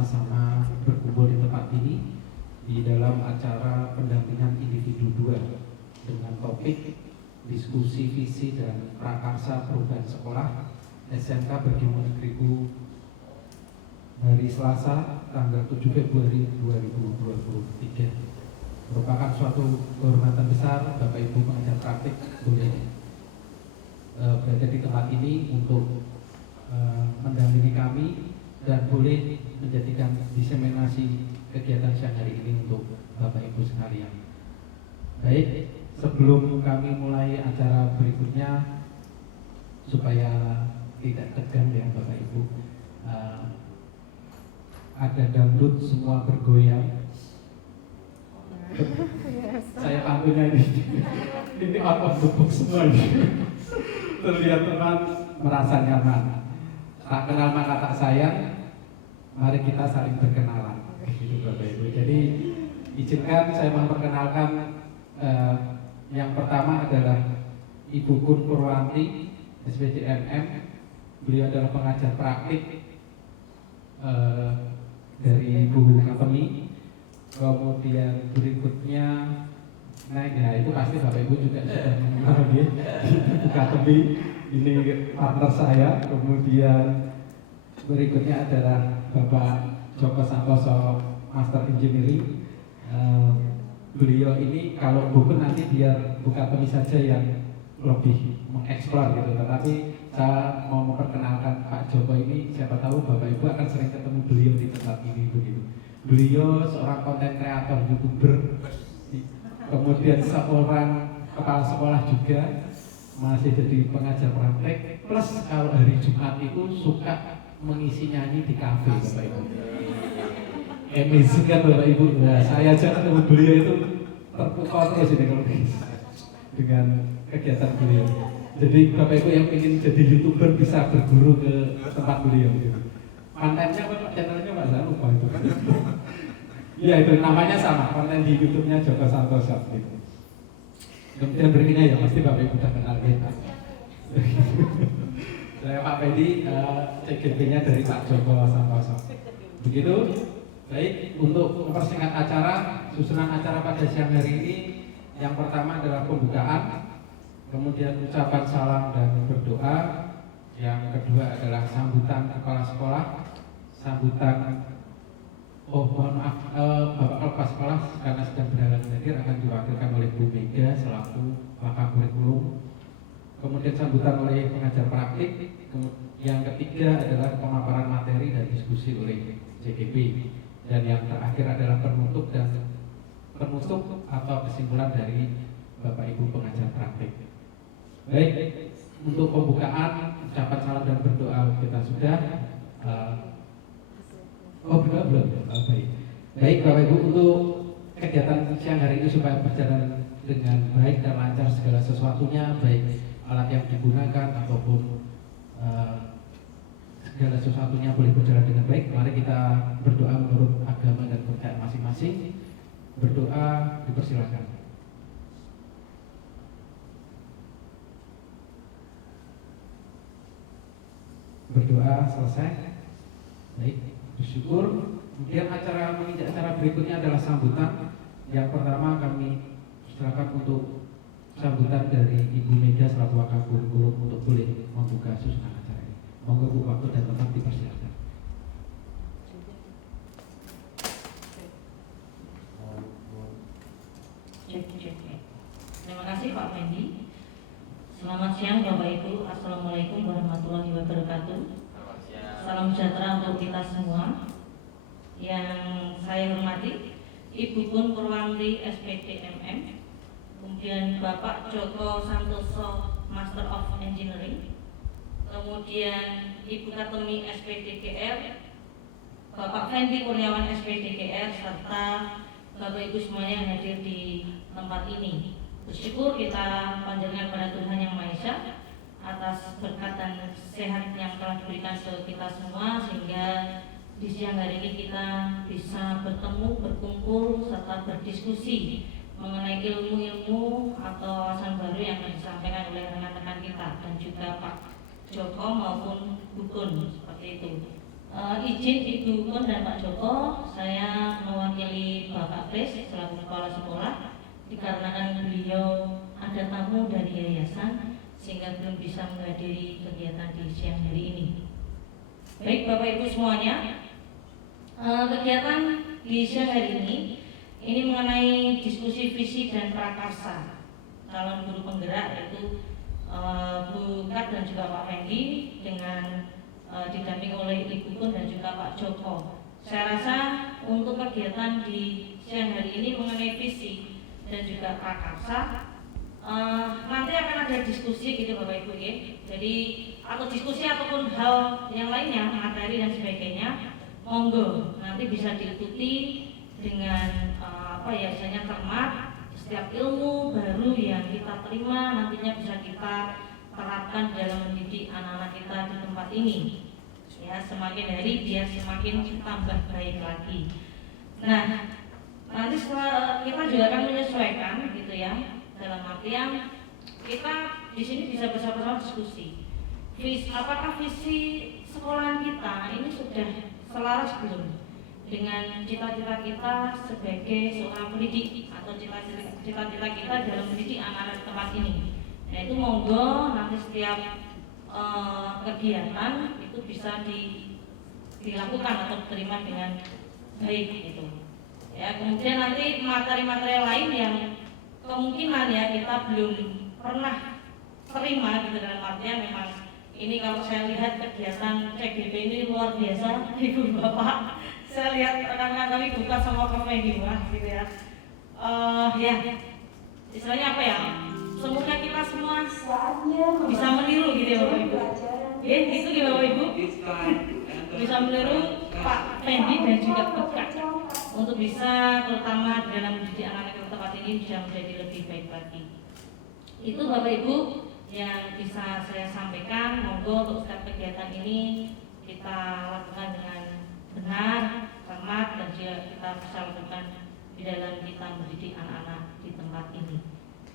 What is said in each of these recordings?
bersama-sama berkumpul di tempat ini di dalam acara pendampingan individu 2 dengan topik diskusi visi dan prakarsa perubahan sekolah SMK Bagi Negeriku hari Selasa tanggal 7 Februari 2023. Merupakan suatu kehormatan besar Bapak Ibu pengajar praktik boleh berada di tempat ini untuk mendampingi kami dan boleh menjadikan diseminasi kegiatan siang hari ini untuk Bapak Ibu sekalian. Baik, sebelum kami mulai acara berikutnya, supaya tidak tegang ya Bapak Ibu, ada dangdut semua bergoyang. Saya pantunnya ini out of the box semua ini. Terlihat teman merasa nyaman. Tak kenal maka tak sayang. Mari kita saling berkenalan. Gitu Bapak Ibu. Jadi izinkan saya memperkenalkan yang pertama adalah Ibu Kun Purwanti, SPDMM. Beliau adalah pengajar praktik dari Ibu Akademi. Kemudian berikutnya, nah ya itu pasti Bapak Ibu juga sudah mengenal dia, Ibu Akademi. Ini partner saya. Kemudian berikutnya adalah Bapak Joko Santoso, Master Engineering. Beliau ini kalau buku nanti biar buka Akademi saja yang lebih mengeksplor gitu, tetapi saya mau memperkenalkan Pak Joko ini, siapa tahu Bapak Ibu akan sering ketemu beliau di tempat ini begitu. Beliau seorang konten kreator, YouTuber, kemudian seorang kepala sekolah juga, masih jadi pengajar praktek, plus kalau hari Jumat itu suka mengisi nyanyi di kafe Bapak Ibu. Amazing kan Bapak Ibu. Nah, saya aja ketemu beliau itu terpukau terus ini kalau dengan kegiatan beliau. Jadi Bapak Ibu yang ingin jadi YouTuber bisa berguru ke tempat beliau. Kontennya apa channelnya Pak? Saya lupa itu. Ya itu namanya sama, konten di YouTube-nya Joko Santoso gitu. Kemudian berikutnya ya pasti Bapak Ibu sudah kenal kita. Saya Pak Pedi, CGP-nya dari Pak Joko Santoso. Begitu. Baik, untuk mempersingkat acara, susunan acara pada siang hari ini yang pertama adalah pembukaan, kemudian ucapan salam dan berdoa, yang kedua adalah sambutan kepala sekolah, sambutan Bapak Kepala Sekolah karena sedang berhalangan hadir akan diwakilkan oleh Bu Mega selaku Wakil Kurikulum. Kemudian sambutan oleh pengajar praktik. Yang ketiga adalah pemaparan materi dan diskusi oleh CGP. Dan yang terakhir adalah penutup atau kesimpulan dari Bapak Ibu pengajar praktik. Baik, untuk pembukaan ucapan salam dan berdoa kita sudah. Belum. Baik Bapak Ibu, untuk kegiatan siang hari ini supaya berjalan dengan baik dan lancar segala sesuatunya, baik alat yang digunakan ataupun segala sesuatunya boleh berjalan dengan baik. Mari kita berdoa menurut agama dan kepercayaan masing-masing. Berdoa dipersilakan. Berdoa selesai. Baik, bersyukur. Kemudian acara berikutnya adalah sambutan. Yang pertama kami silakan untuk sambutan dari Ibu Mega selaku Wakil Kurikulum untuk boleh membuka susunan acara ini. Monggo Bu, waktu dan tempat dipersilakan. Terima kasih Pak Fendi. Selamat siang Bapak Ibu. Assalamualaikum warahmatullahi wabarakatuh. Salam sejahtera untuk kita semua. Yang saya hormati Ibu Kun Purwanti SPDMM, kemudian Bapak Joko Santoso Master of Engineering, kemudian Ibu Akademi SPDGR, Bapak Fendi Kurniawan SPDGR, serta Bapak Ibu semuanya yang hadir di tempat ini. Bersyukur kita panjangkan pada Tuhan Yang Maha Esa atas berkat dan sehat yang telah diberikan ke kita semua, sehingga di siang hari ini kita bisa bertemu, berkumpul, serta berdiskusi mengenai ilmu-ilmu atau wawasan baru yang akan disampaikan oleh rekan-rekan kita dan juga Pak Joko maupun Bu Kun, seperti itu. Izin Ibu Kun dan Pak Joko, saya mewakili Bapak Pres selaku kepala sekolah dikarenakan beliau ada tamu dari yayasan sehingga belum bisa menghadiri kegiatan di siang hari ini. Baik Bapak Ibu semuanya, kegiatan di siang hari ini mengenai diskusi visi dan prakarsa calon guru penggerak, yaitu Bu Kat dan juga Pak Fendi dengan didampingi oleh Ibu Kun dan juga Pak Joko. Saya rasa untuk kegiatan di siang hari ini mengenai visi dan juga prakarsa, nanti akan ada diskusi gitu Bapak Ibu ya. Jadi atau diskusi ataupun hal yang lainnya, materi dan sebagainya, monggo nanti bisa diikuti dengan misalnya cermat. Setiap ilmu baru yang kita terima nantinya bisa kita terapkan dalam mendidik anak-anak kita di tempat ini. Ya, semakin hari biar semakin tambah baik lagi. Nah, nanti setelah kita juga akan menyesuaikan gitu ya, dalam artian kita di sini bisa bersama-sama diskusi. Apakah visi sekolahan kita ini sudah selaras belum dengan cita-cita kita sebagai seorang pendidik atau cita-cita kita dalam mendidik anak-anak di tempat ini. Nah itu monggo nanti setiap kegiatan itu bisa dilakukan atau diterima dengan baik gitu. Ya, kemudian nanti materi-materi lain yang kemungkinan ya kita belum pernah terima gitu, dalam artian memang ini kalau saya lihat kegiatan CGP ini luar biasa Ibu Bapak. Saya lihat rekan-rekan kami buka semua komen di bawah gitu ya. Ya, istilahnya apa ya? Semoga kita semua bisa meniru gitu ya Bapak Ibu. Ya, itu gitu Bapak Ibu. Bisa meniru Pak Fendi dan juga Bapak untuk bisa terutama dalam mendidik anak-anak di tempat ini bisa menjadi lebih baik lagi. Itu Bapak Ibu yang bisa saya sampaikan. Monggo untuk setiap kegiatan ini kita lakukan dengan benar, cermat, dan juga kita bisa lakukan di dalam kita mendidik anak-anak di tempat ini.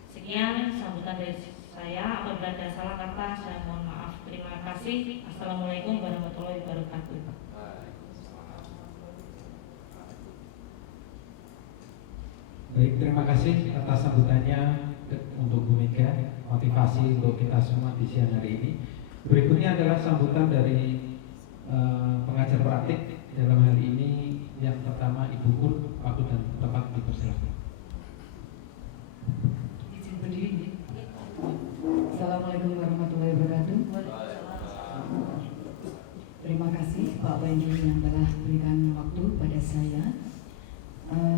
Sekian sambutan dari saya. Apabila ada salah kata saya mohon maaf. Terima kasih. Assalamualaikum warahmatullahi wabarakatuh. Baik, terima kasih atas sambutannya untuk Bu Mega, motivasi untuk kita semua di siang hari ini. Berikutnya adalah sambutan dari pengajar praktik dalam hal ini. Yang pertama Ibu Kun, waktu dan tempat dipersilakan. Izin berdiri. Assalamualaikum warahmatullahi wabarakatuh. Terima kasih Pak Fendi yang telah berikan waktu pada saya.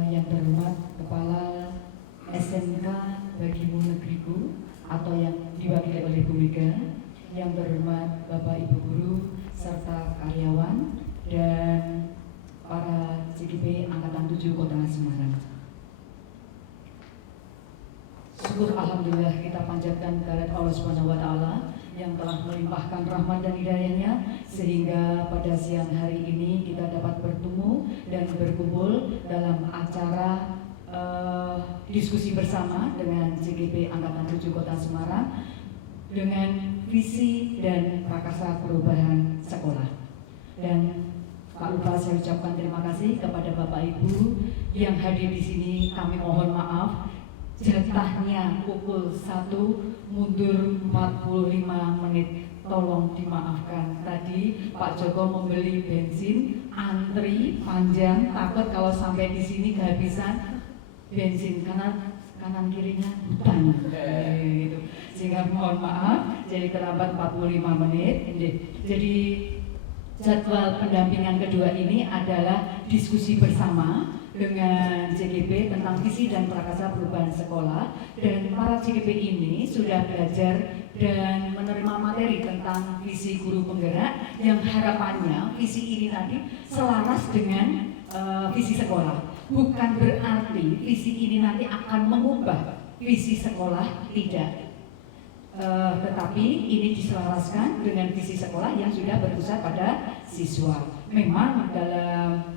Yang terhormat Kepala SMK Bagimu Negeriku atau yang diwakili oleh Bu Mega, yang terhormat Bapak Ibu Guru serta karyawan dan para CGP Angkatan 7 Kota Semarang. Syukur alhamdulillah kita panjatkan kehadirat Allah Subhanahu wa taala yang telah melimpahkan rahmat dan hidayahnya sehingga pada siang hari ini kita dapat bertemu dan berkumpul dalam acara diskusi bersama dengan CGP Angkatan 7 Kota Semarang dengan visi dan prakarsa perubahan sekolah. Dan tak lupa saya ucapkan terima kasih kepada Bapak Ibu yang hadir di sini. Kami mohon maaf jatahnya pukul 1 mundur 45 menit, tolong dimaafkan. Tadi Pak Joko membeli bensin, antri panjang, takut kalau sampai di sini kehabisan bensin karena kanan kirinya hutan gitu. Sehingga mohon maaf jadi terlambat 45 menit. Jadi jadwal pendampingan kedua ini adalah diskusi bersama dengan CGP tentang visi dan prakarsa perubahan sekolah, dan para CGP ini sudah belajar dan menerima materi tentang visi guru penggerak yang harapannya visi ini tadi selaras dengan visi sekolah. Bukan berarti visi ini nanti akan mengubah visi sekolah, tidak. Tetapi ini diselaraskan dengan visi sekolah yang sudah berpusat pada siswa. Memang dalam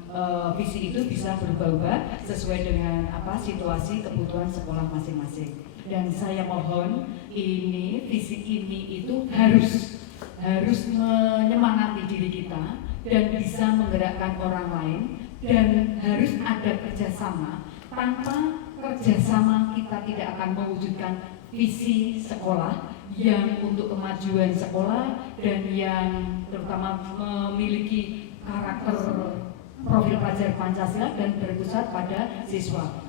visi itu bisa berubah-ubah sesuai dengan situasi kebutuhan sekolah masing-masing. Dan saya mohon visi ini itu harus menyemangati diri kita dan bisa menggerakkan orang lain, dan harus ada kerjasama. Tanpa kerjasama kita tidak akan mewujudkan visi sekolah yang untuk kemajuan sekolah dan yang terutama memiliki karakter profil pelajar Pancasila dan berpusat pada siswa.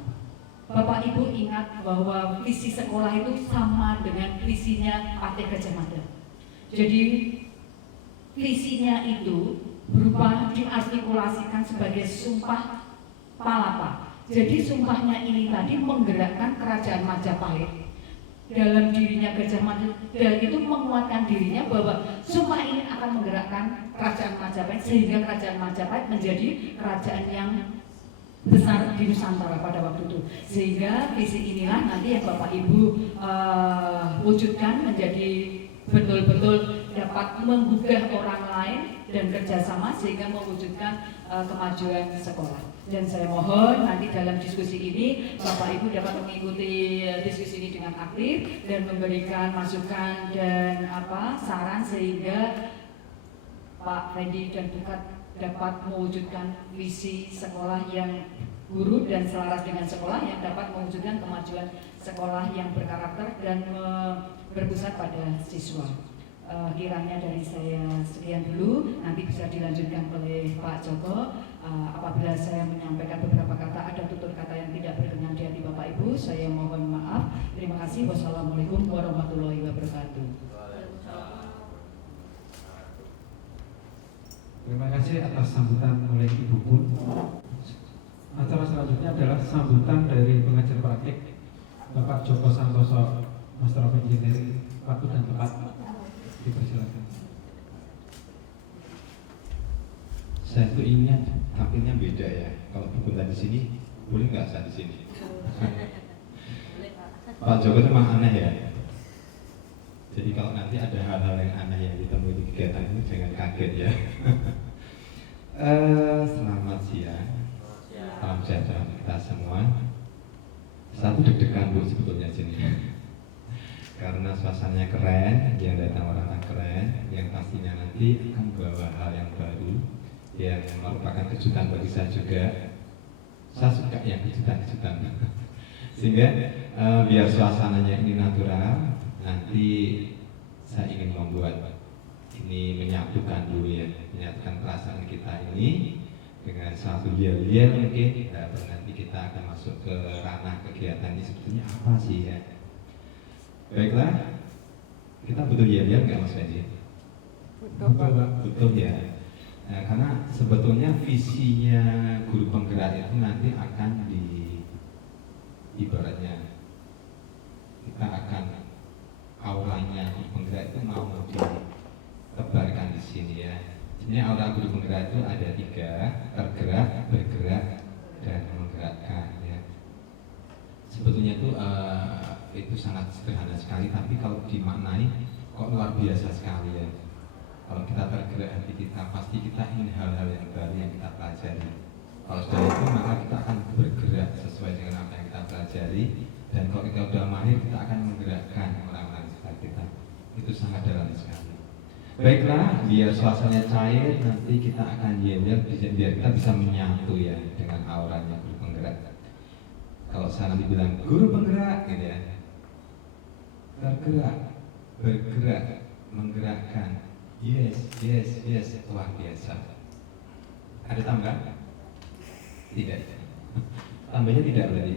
Bapak Ibu ingat bahwa visi sekolah itu sama dengan visinya Partai Gajah Mada. Jadi visinya itu berupa diartikulasikan sebagai sumpah palapa. Jadi sumpahnya ini tadi menggerakkan kerajaan Majapahit dalam dirinya Gajah Mada, dan itu menguatkan dirinya bahwa sumpah ini akan menggerakkan kerajaan Majapahit sehingga kerajaan Majapahit menjadi kerajaan yang besar di Nusantara pada waktu itu. Sehingga visi inilah nanti yang Bapak Ibu wujudkan menjadi betul-betul dapat menggugah orang lain dan kerjasama sehingga mewujudkan kemajuan sekolah. Dan saya mohon nanti dalam diskusi ini Bapak Ibu dapat mengikuti diskusi ini dengan aktif dan memberikan masukan dan saran sehingga Pak Fendi dan Bukat dapat mewujudkan visi sekolah yang guru dan selaras dengan sekolah yang dapat mewujudkan kemajuan sekolah yang berkarakter dan berpusat pada siswa. Kiranya dari saya sekian dulu, nanti bisa dilanjutkan oleh Pak Joko. Apabila saya menyampaikan beberapa kata, ada tutur kata yang tidak berkenan di hati Bapak Ibu, saya mohon maaf. Terima kasih. Wassalamualaikum warahmatullahi wabarakatuh. Terima kasih atas sambutan oleh Ibu Pun. Acara selanjutnya adalah sambutan dari pengajar praktik Bapak Joko Santoso, Master of Engineering. Waktu dan tempat dipersilakan. Saya tuh ingin tampilnya beda ya. Kalau buku tadi sini, boleh nggak saya di sini? Pak Joko itu memang aneh ya. Jadi kalau nanti ada hal-hal yang aneh yang ditemui di kegiatan ini jangan kaget ya. Selamat siang. Salam sejahtera untuk kita semua. Satu deg-degan Bu sebetulnya sini. Karena suasananya keren, yang datang orang-orang keren, yang pastinya nanti akan membawa hal yang baru, yang merupakan kejutan bagi saya juga. Saya suka yang kejutan-kejutan. Sehingga biar suasananya ini natural, nanti saya ingin membuat ini menyatukan dulu ya, menyatukan perasaan kita ini dengan satu yel-yel mungkin. Nanti kita akan masuk ke ranah kegiatan ini sebetulnya apa sih ya. Baiklah, kita butuh yel-yel nggak Mas Fendi? Betul ya. Nah, karena sebetulnya visinya guru penggerak itu nanti akan ibaratnya kita akan auranya guru penggerak itu mau ditebarkan di sini ya. Sebenarnya aura guru penggerak itu ada 3: tergerak, bergerak, dan menggerakkan ya. Sebetulnya itu sangat sederhana sekali, tapi kalau dimaknai kok luar biasa sekali ya. Kalau kita tergerak hati kita, pasti kita ingin hal-hal yang baru yang kita pelajari. Kalau sudah itu maka kita akan bergerak sesuai dengan apa yang kita pelajari, dan kalau kita sudah mahir kita akan menggerakkan orang-orang sekitar kita. Itu sangat dalam sekali. Baiklah, biar suasananya cair, nanti kita akan yel-yel biar kita bisa menyatu ya dengan auranya guru penggerak. Kalau saya nanti bilang guru penggerak gitu ya, tergerak, bergerak, menggerakkan. Yes, luar biasa. Ada tambah? Tidak. Tambahnya tidak berarti.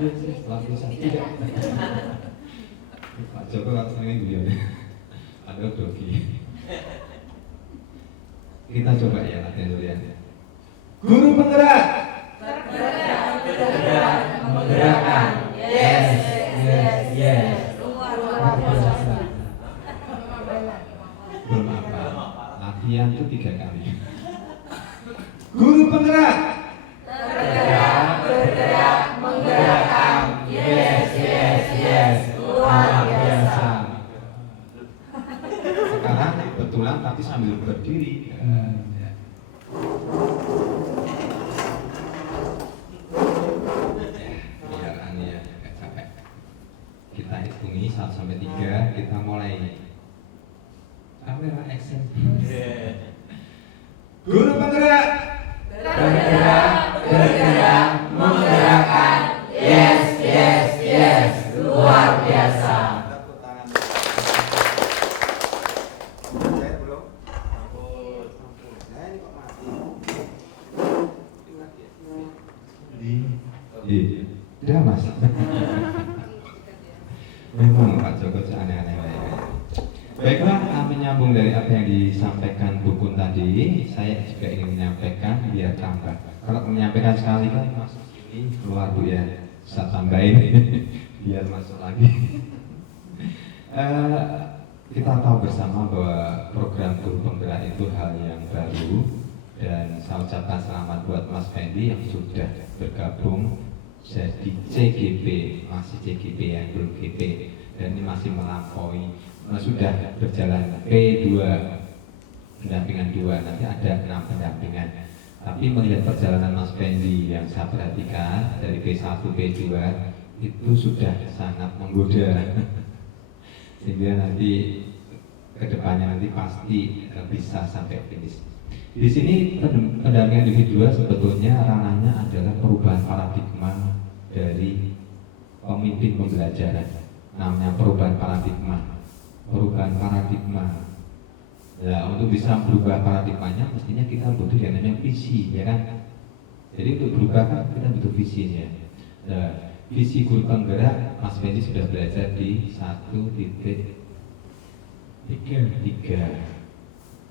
Yes, luar biasa. Tidak. Pak Joko kalau senangnya beliau. Ada dogi. Kita coba ya latihan dulu ya. Guru penggerak. Tergerak, menggerakkan. Yes. Luar biasa. Belum apa, latihan itu 3 kali. Guru penggerak. Tergerak, bergerak, menggerakkan. Yes. Luar biasa. Sekarang betulan tapi sambil berdiri. Biar aneh ya, agak capek. Kita hitungi 1 sampai 3, kita mulai. Kamera action. Guru penggerak. Bergerak, menggerakkan. Yes, yes, yes. Luar biasa. Tepuk tangan. Saya belum. Ampun. Nah, ini kok mati. Iya. Udah Mas. Memang Pak Joko aneh-aneh. Baiklah, menyambung dari apa yang disampaikan Bu Kun tadi, saya juga ingin menyampaikan biar tambah. Kalau menyampaikan sekali kan masuk ini keluar Bu ya, bisa tambahin biar masuk lagi. Kita tahu bersama bahwa program guru penggerak itu hal yang baru, dan saya ucapkan selamat buat Mas Fendi yang sudah bergabung jadi CGP, masih CGP yang belum GP, dan ini masih melampaui, sudah berjalan P2, pendampingan 2, nanti ada 6 pendampingan. Tapi melihat perjalanan Mas Fendi yang saya perhatikan dari P1, P2 itu sudah sangat menggoda, sehingga nanti kedepannya nanti pasti bisa sampai finish. Di sini pendampingan individu sebetulnya ranahnya adalah perubahan paradigma dari pemimpin pembelajaran. Namanya perubahan paradigma. Nah, untuk bisa berubah paradigmanya mestinya kita butuh yang namanya visi, ya kan? Jadi untuk berubah kan kita butuh visinya. Nah, visi guru penggerak Mas Fendi sudah belajar di 1.3.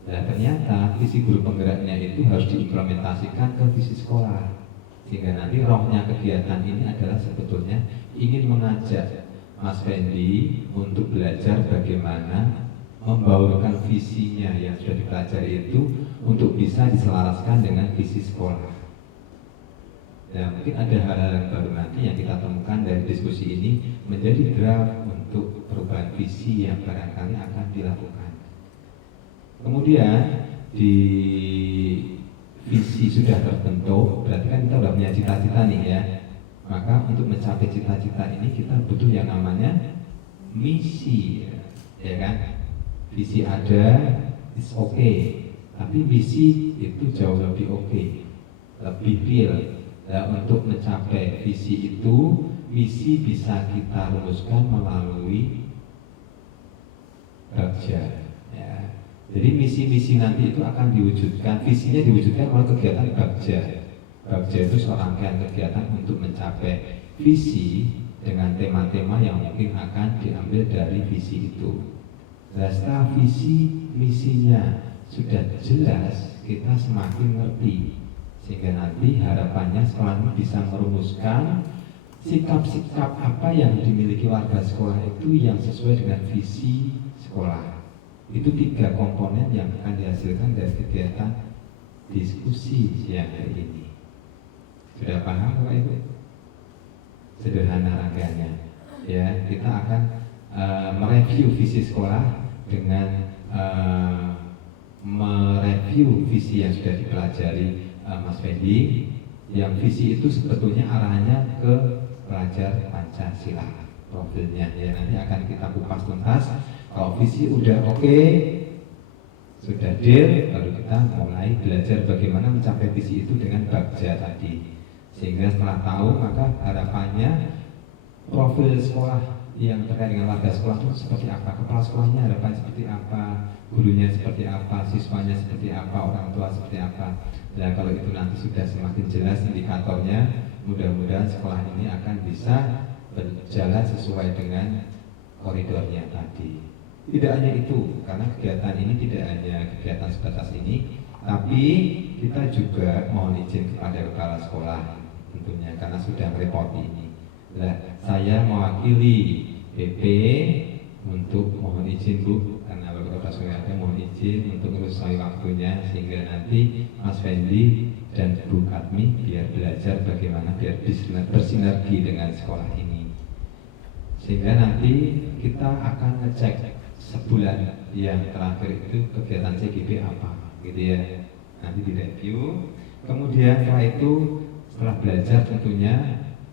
Nah, ternyata visi guru penggeraknya itu harus diimplementasikan ke visi sekolah, sehingga nanti rohnya kegiatan ini adalah sebetulnya ingin mengajak Mas Fendi untuk belajar bagaimana membaurkan visinya yang sudah dipelajari itu untuk bisa diselaraskan dengan visi sekolah. Nah, mungkin ada hal-hal yang baru nanti yang kita temukan dari diskusi ini menjadi draft untuk perubahan visi yang barangkali akan dilakukan. Kemudian di visi sudah terbentuk, berarti kan kita sudah punya cita-cita nih ya. Maka untuk mencapai cita-cita ini kita butuh yang namanya misi, ya kan? Visi ada, it's okay. Tapi misi itu jauh lebih okay, lebih real. Nah, untuk mencapai visi itu, misi bisa kita rumuskan melalui bagja. Ya. Jadi misi-misi nanti itu akan diwujudkan, visinya diwujudkan melalui kegiatan bagja. Bagja itu serangkaian kegiatan untuk mencapai visi dengan tema-tema yang mungkin akan diambil dari visi itu. Nah, setelah visi misinya sudah jelas, kita semakin ngerti, sehingga nanti harapannya sekolah ini bisa merumuskan sikap-sikap apa yang dimiliki warga sekolah itu yang sesuai dengan visi sekolah. Itu 3 komponen yang akan dihasilkan dari kegiatan diskusi siang hari ini. Sudah paham Bapak Ibu? Sederhana rangkaiannya. Ya, kita akan mereview visi sekolah dengan mereview visi yang sudah dipelajari Mas Fendi. Yang visi itu sebetulnya arahnya ke pelajar Pancasila, profilnya ya, nanti akan kita kupas tuntas. Kalau visi udah oke, sudah deal, baru kita mulai belajar bagaimana mencapai visi itu dengan bagja tadi. Sehingga setelah tahu, maka harapannya profil sekolah yang terkait dengan warga sekolah itu seperti apa, kepala sekolahnya harapan seperti apa, gurunya seperti apa, siswanya seperti apa, orang tua seperti apa. Nah, kalau itu nanti sudah semakin jelas indikatornya, mudah-mudahan sekolah ini akan bisa berjalan sesuai dengan koridornya tadi. Tidak hanya itu, karena kegiatan ini tidak hanya kegiatan sebatas ini, tapi kita juga mohon izin kepada kepala sekolah tentunya, karena sudah merepoti ini. Nah, saya mewakili BP untuk mohon izin Bu, karena beberapa saudara mohon izin untuk merusak waktunya, sehingga nanti Mas Fendi dan Bu Admi biar belajar bagaimana biar bersinergi dengan sekolah ini, sehingga nanti kita akan ngecek sebulan yang terakhir itu kegiatan CGP apa, gitu ya. Nanti direview. Kemudian setelah itu, setelah belajar tentunya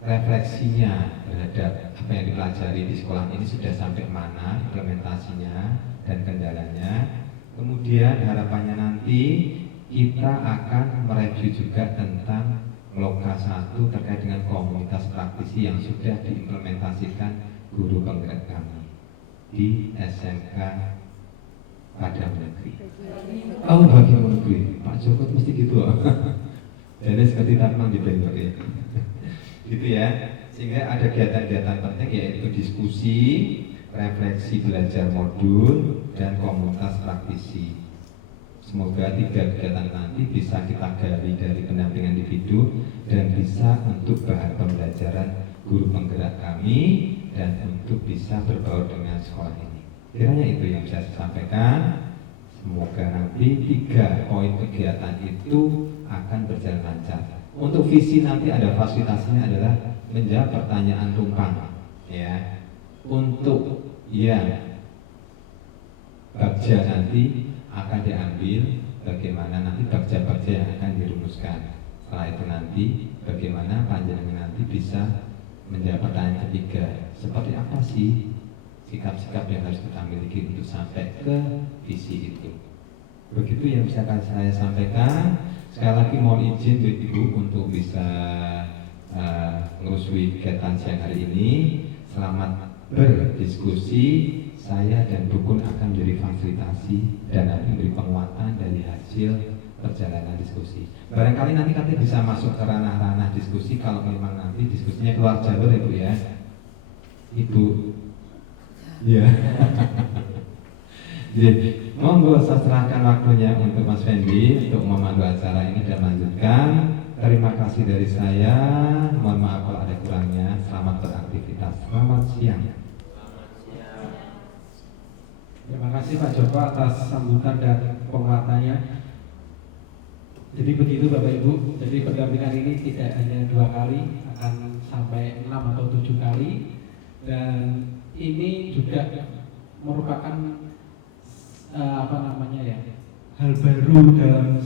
refleksinya terhadap apa yang dipelajari di sekolah ini sudah sampai mana implementasinya dan kendalanya. Kemudian harapannya nanti kita akan mereview juga tentang Loka 1 terkait dengan komunitas praktisi yang sudah diimplementasikan guru penggerak kami di SMK Padang Negeri. Oh, bagi negeri, Pak Joko mesti gitu loh. Jadi seperti tanpa di Bengkok ya. Gitu ya. Sehingga ada kegiatan-kegiatan penting yaitu diskusi, refleksi belajar modul, dan komunitas praktisi. Semoga 3 kegiatan nanti bisa kita gali dari pendampingan individu dan bisa untuk bahan pembelajaran guru penggerak kami dan untuk bisa berbaur dengan sekolah ini. Kiranya itu yang bisa saya sampaikan. Semoga nanti 3 poin kegiatan itu akan berjalan lancar. Untuk visi nanti ada fasilitasinya adalah menjawab pertanyaan tumpang, ya. Untuk bagja nanti akan diambil bagaimana nanti bagja-bagja yang akan dirumuskan. Setelah itu nanti bagaimana panjenengan nanti bisa menjawab pertanyaan ketiga, seperti apa sih sikap-sikap yang harus kita miliki untuk sampai ke visi itu. Begitu yang bisa saya sampaikan. Sekali lagi mohon izin Ibu untuk bisa ngerusui kegiatan siang hari ini. Selamat berdiskusi. Saya dan Dukun akan menjadi fasilitasi dan nanti memberi penguatan dari hasil perjalanan diskusi. Barangkali nanti kita bisa masuk ke ranah-ranah diskusi kalau memang nanti diskusinya keluar jalur ya Bu ya. Ibu, ya. Jadi, monggo saya serahkan waktunya untuk Mas Fendi untuk memandu acara ini dan melanjutkan. Terima kasih dari saya. Mohon maaf kalau ada kurangnya. Selamat beraktivitas. Selamat siang. Terima kasih Pak Joko atas sambutan dan penguatannya. Jadi begitu Bapak Ibu, jadi pendampingan ini tidak hanya 2 kali, akan sampai 6 atau 7 kali. Dan ini juga merupakan hal baru dalam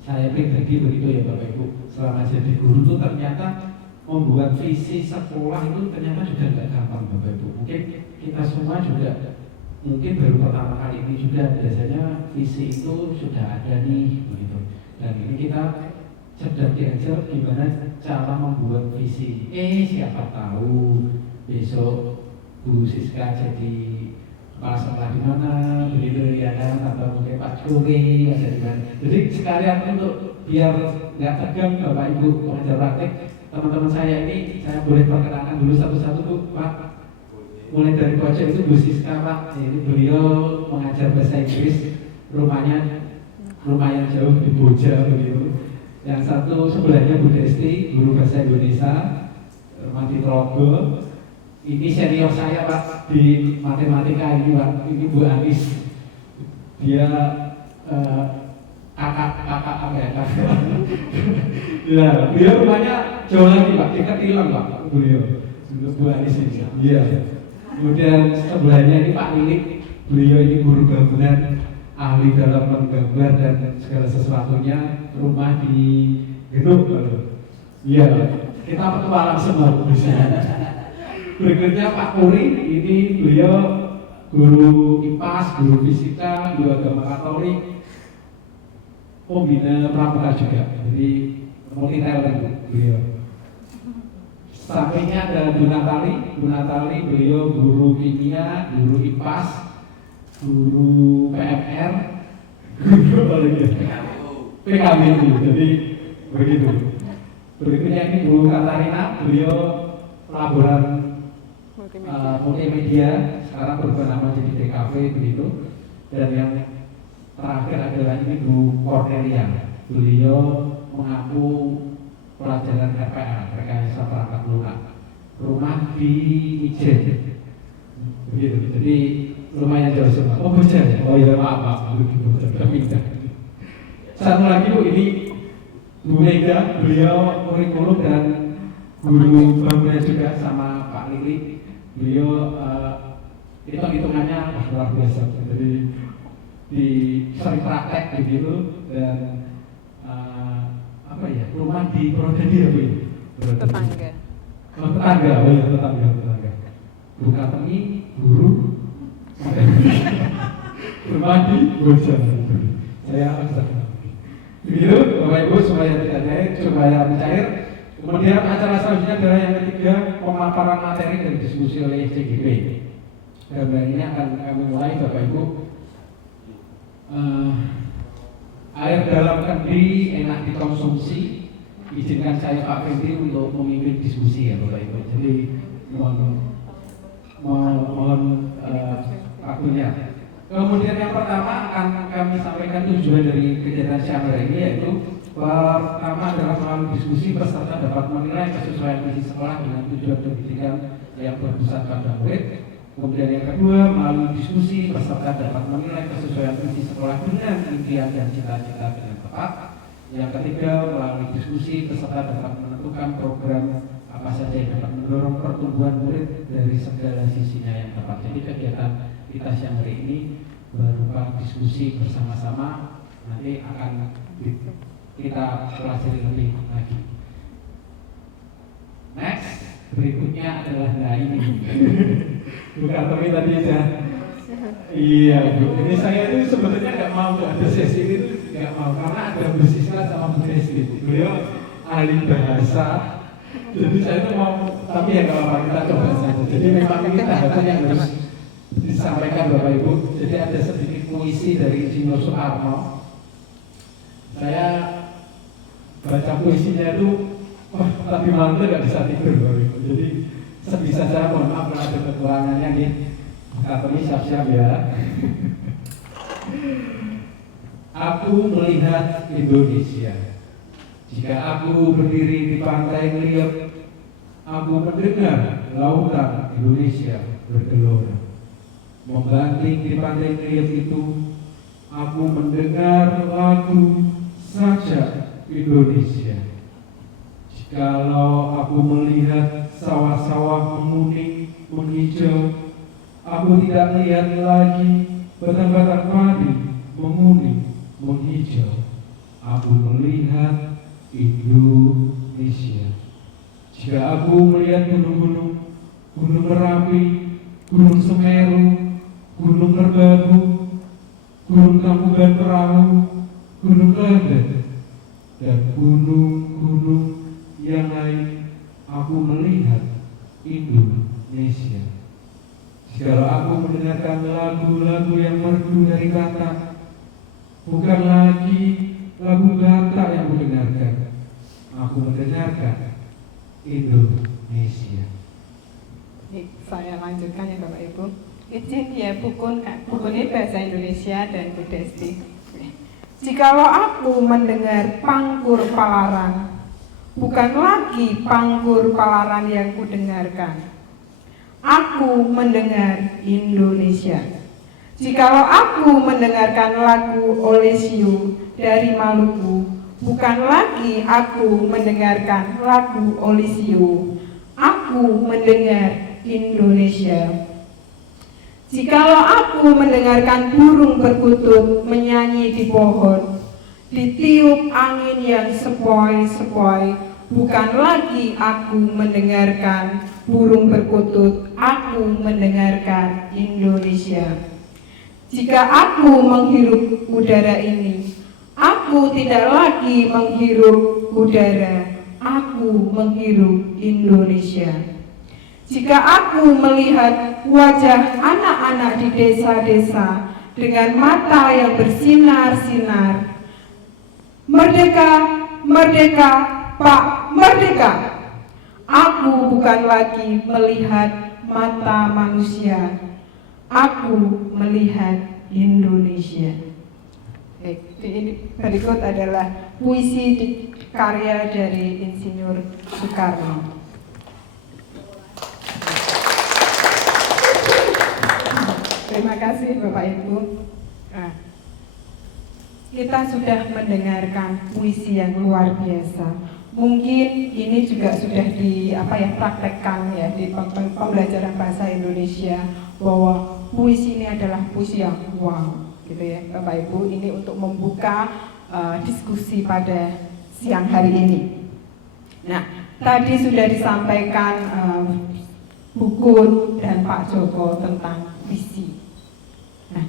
saya pribadi begitu ya Bapak Ibu. Selama jadi guru itu ternyata membuat visi sekolah itu ternyata juga nggak gampang Bapak Ibu. Mungkin kita semua juga mungkin baru pertama kali ini juga, biasanya visi itu sudah ada nih begitu. Dan ini kita sedang diajar gimana cara membuat visi. Siapa tahu besok Bu Siska jadi kepala sekolah di mana begitu ya kan, atau mungkin Pak Juri ada di mana. Jadi sekalian untuk biar nggak tegang Bapak Ibu pengajar praktek, teman-teman saya ini saya boleh perkenalkan dulu satu-satu Bu. Pak, mulai dari pojok itu Bu Siska Pak, ini beliau mengajar bahasa Inggris, rumahnya lumayan jauh di Boja begitu. Yang satu sebelahnya Bu Desti, guru bahasa Indonesia, rumah di Trogo. Ini senior saya Pak di matematika ini Pak, ini Bu Anis. Dia kakak apa ya kakak. Ya, beliau rumahnya jauh lagi Pak, dekat Tilang Pak, beliau. Bu Anis ini. Iya. Kemudian sebelahnya ini Pak Lilik, beliau ini guru bangunan, ahli dalam menggambar dan segala sesuatunya, rumah di Genuk. Iya, kita petualang semua di sini. Berikutnya Pak Puri, ini beliau guru IPAS, guru fisika, guru agama Katolik, pembina pramuka juga, jadi multi talent beliau. Sampingnya ada Bu Natali, beliau guru kimia, guru IPAS, guru PMR, guru apa lagi? PKBU, jadi begitu. Berikutnya ini Bu Katarina, beliau laboran multimedia, sekarang berubah nama jadi DKV begitu. Dan yang terakhir adalah ini Bu Cornelia, beliau mengaku pelajaran RPA, rekayasa perangkat lunak, rumah di Ijen, begitu. Jadi lumayan jauh semua. Oh Boja, oh iya maaf, pindah. Satu lagi Bu, ini Bu Mega, beliau kurikulum dan guru bangunan juga sama Pak Lili. Beliau hitung-hitungannya luar biasa. Jadi di sering praktek begitu dan rumah di Purwodadi ya Bu? Tetangga. Oh, tetangga, oh iya tetangga. Bu Katemi, guru, rumah di Boja. Saya Bapak Ibu supaya tidak cair, supaya mencair. Kemudian acara selanjutnya adalah yang ketiga, pemaparan materi dan diskusi oleh CGP. Dan ini akan kami mulai Bapak Ibu. Air dalam kendi enak dikonsumsi. Izinkan saya Pak Fendri untuk memimpin diskusi ya Bapak Ibu. Jadi mohon waktunya. Kemudian yang pertama akan kami sampaikan tujuan dari kegiatan siang hari ini, yaitu pertama adalah melalui diskusi peserta dapat menilai kesesuaian visi sekolah dengan tujuan pendidikan yang berpusat pada murid. Kemudian yang kedua, melalui diskusi peserta dapat menilai kesesuaian visi sekolah dengan impian dan cita-cita dengan tepat. Yang ketiga, melalui diskusi peserta dapat menentukan program apa saja yang dapat mendorong pertumbuhan murid dari segala sisinya yang tepat. Jadi kegiatan kita siang hari ini berupa diskusi bersama-sama, nanti akan kita pelajari lebih lagi. Next, berikutnya adalah ini. Bukan tapi tadi ya. Iya Bu, ini saya itu sebetulnya nggak mau ada sesi ini, nggak mau karena ada Bu Siska sama Bu Desti. Beliau ahli bahasa, jadi saya itu mau, tapi ya nggak apa-apa, kita coba saja. Jadi memang ini tahapan yang harus disampaikan Bapak Ibu. Jadi ada sedikit puisi dari Insinyur Soekarno. Saya baca puisinya itu, wah tadi malam itu nggak bisa tidur Bapak Ibu. Jadi sebisa saya, mohon maaf kalau ada kekurangannya nih. Kami siap-siap ya. Aku melihat Indonesia. Jika aku berdiri di pantai ngeliat, aku mendengar lautan Indonesia bergelora. Membanting di pantai ngeliat itu, aku mendengar lagu Sajak Indonesia. Jikalau aku melihat sawah-sawah menguning, menghijau, aku tidak melihat lagi batang-batang padi menguning, menghijau. Aku melihat Indonesia. Jika aku melihat gunung-gunung, Gunung Merapi, Gunung Semeru, Gunung Merbabu, Gunung Tangkuban Perahu, Gunung Klaten, dan gunung-gunung yang lain, aku melihat Indonesia. Jikalau aku mendengarkan lagu-lagu yang merdu dari Batak, bukan lagi lagu Batak yang mendengarkan, aku mendengarkan Indonesia. Saya lanjutkan ya Bapak Ibu. Izin ya buku ini bahasa Indonesia dan Bu Desti. Jikalau aku mendengar pangkur palaran, bukan lagi pangkur palaran yang kudengarkan, aku mendengar Indonesia. Jikalau aku mendengarkan lagu Olesio dari Maluku, bukan lagi aku mendengarkan lagu Olesio, aku mendengar Indonesia. Jikalau aku mendengarkan burung perkutut menyanyi di pohon, ditiup angin yang sepoi-sepoi, bukan lagi aku mendengarkan burung perkutut, aku mendengarkan Indonesia. Jika aku menghirup udara ini, aku tidak lagi menghirup udara, aku menghirup Indonesia. Jika aku melihat wajah anak-anak di desa-desa dengan mata yang bersinar-sinar, merdeka, merdeka, Pak, merdeka. Aku bukan lagi melihat mata manusia, aku melihat Indonesia. Ini berikut adalah puisi karya dari Insinyur Soekarno. Terima kasih Bapak Ibu. Kita sudah mendengarkan puisi yang luar biasa. Mungkin ini juga sudah praktekkan ya di pembelajaran bahasa Indonesia, bahwa puisi ini adalah puisi yang wow, gitu ya Bapak Ibu. Ini untuk membuka diskusi pada siang hari ini. Nah, tadi sudah disampaikan Bu Kun dan Pak Joko tentang visi. Nah,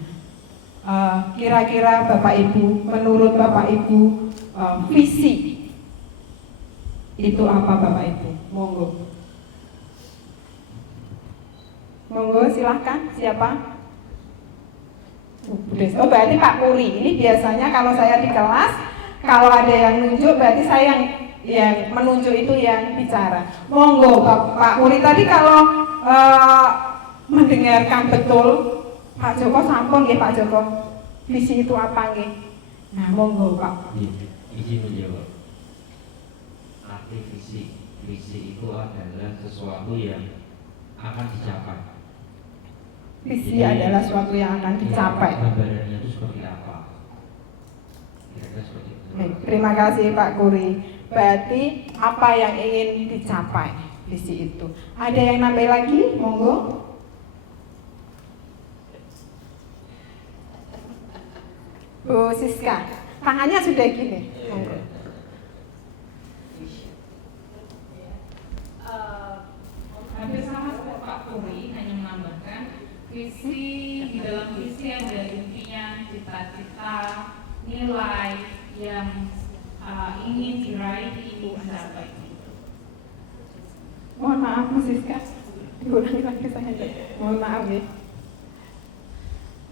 Kira-kira Bapak Ibu, menurut Bapak Ibu, visi itu apa Bapak Ibu? Monggo. Monggo silahkan, siapa? Oh berarti Pak Puri. Ini biasanya kalau saya di kelas, kalau ada yang nunjuk berarti saya yang menunjuk itu yang bicara. Monggo Pak Puri. Tadi kalau mendengarkan betul Pak Joko sampun nggih Pak Joko. Visi itu apa nggih? Nah, monggo Pak. Izin menjawab. Arti visi itu adalah sesuatu yang akan dicapai. Visi adalah sesuatu yang akan dicapai. Gambarannya itu seperti apa? Kira-kira seperti itu. Terima kasih Pak Kuri. Berarti apa yang ingin dicapai visi itu? Ada yang nambah lagi? Monggo. Bu Siska, tangannya sudah gini. Monggo. Hampir sama seperti Pak Puri, hanya menambahkan visi. Di dalam visi ada impian, cita-cita, nilai yang ingin diraih, ingin dicapai. Mohon maaf Bu Siska, diulangi lagi saya. Mohon maaf ya.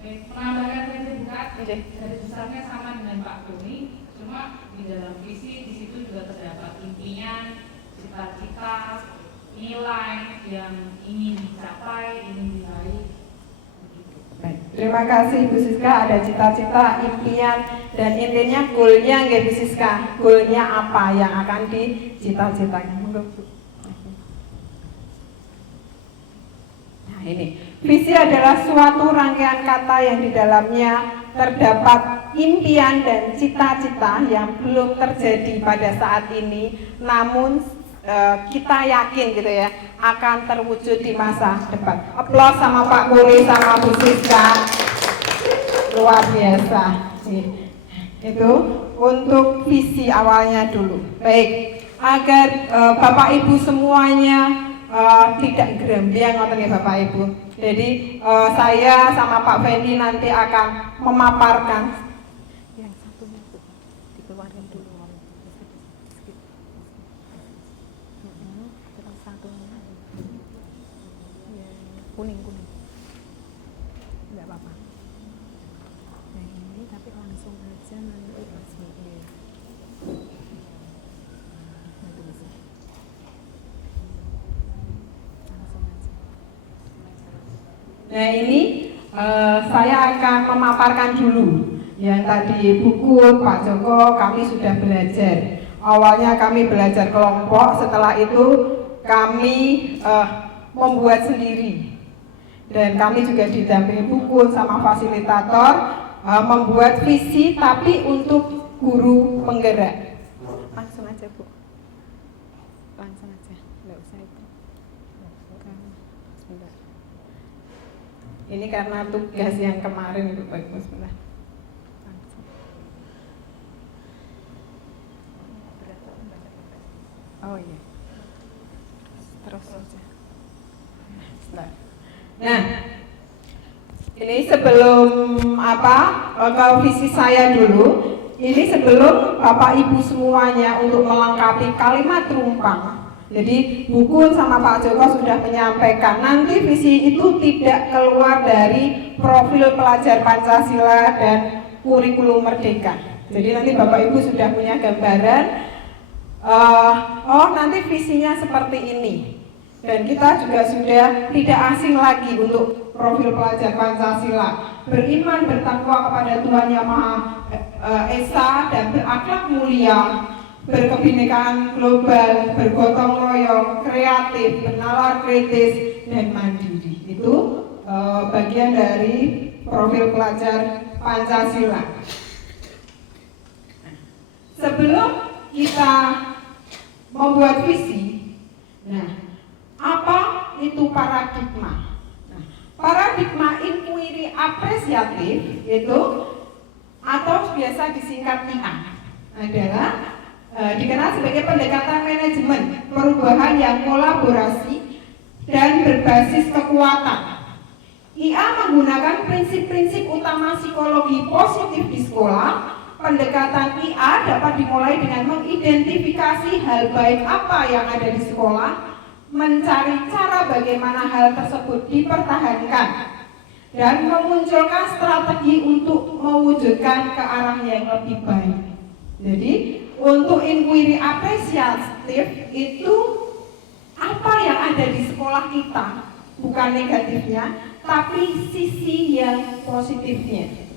Menambahkan sertifikat dari besarnya sama dengan Pak Puri, cuma di dalam visi di situ juga terdapat impian, cita-cita, nilai yang ingin dicapai, ingin diraih. Baik, terima kasih Bu Siska. Ada cita-cita, impian, dan intinya goalnya nggih Bu Siska. Goalnya apa yang akan dicita-citakan? Nah ini, visi adalah suatu rangkaian kata yang di dalamnya terdapat impian dan cita-cita yang belum terjadi pada saat ini, namun kita yakin gitu ya akan terwujud di masa depan. Aplaus sama Pak Kuri sama Bu Siska, luar biasa. Itu untuk visi awalnya dulu. Baik, agar Bapak Ibu semuanya tidak grembleng ngoten ya Bapak Ibu. Jadi saya sama Pak Fendi nanti akan memaparkan. Yang satunya tuh dikeluarkan dulu. Kuning nggak apa-apa. Nah ini tapi langsung aja nanti langsung ini. Nanti bisa. Langsung aja. Nah ini saya akan memaparkan dulu yang tadi buku Pak Joko kami sudah belajar. Awalnya kami belajar kelompok, setelah itu kami membuat sendiri. Dan kami juga didampingi buku sama fasilitator membuat visi tapi untuk guru penggerak. Langsung aja Bu, langsung aja, nggak usah itu. Sebentar. Ini karena tugas yang kemarin itu Pak, sebentar. Oh iya, terus aja. Sebentar. Nah, ini sebelum ke visi saya dulu. Ini sebelum Bapak Ibu semuanya untuk melengkapi kalimat rumpang. Jadi buku sama Pak Joko sudah menyampaikan nanti visi itu tidak keluar dari profil pelajar Pancasila dan kurikulum Merdeka. Jadi nanti Bapak Ibu sudah punya gambaran. Nanti visinya seperti ini. Dan kita juga sudah tidak asing lagi untuk profil pelajar Pancasila. Beriman, bertakwa kepada Tuhan Yang Maha Esa dan berakhlak mulia, berkebinekaan global, bergotong royong, kreatif, bernalar kritis, dan mandiri. Itu bagian dari profil pelajar Pancasila. Sebelum kita membuat visi, apa itu paradigma? Paradigma inquiry apresiatif itu atau biasa disingkat IA adalah dikenal sebagai pendekatan manajemen perubahan yang kolaborasi dan berbasis kekuatan. IA menggunakan prinsip-prinsip utama psikologi positif di sekolah. Pendekatan IA dapat dimulai dengan mengidentifikasi hal baik apa yang ada di sekolah, mencari cara bagaimana hal tersebut dipertahankan, dan memunculkan strategi untuk mewujudkan ke arah yang lebih baik. Jadi, untuk inquiry apresiatif itu apa yang ada di sekolah kita, bukan negatifnya, tapi sisi yang positifnya.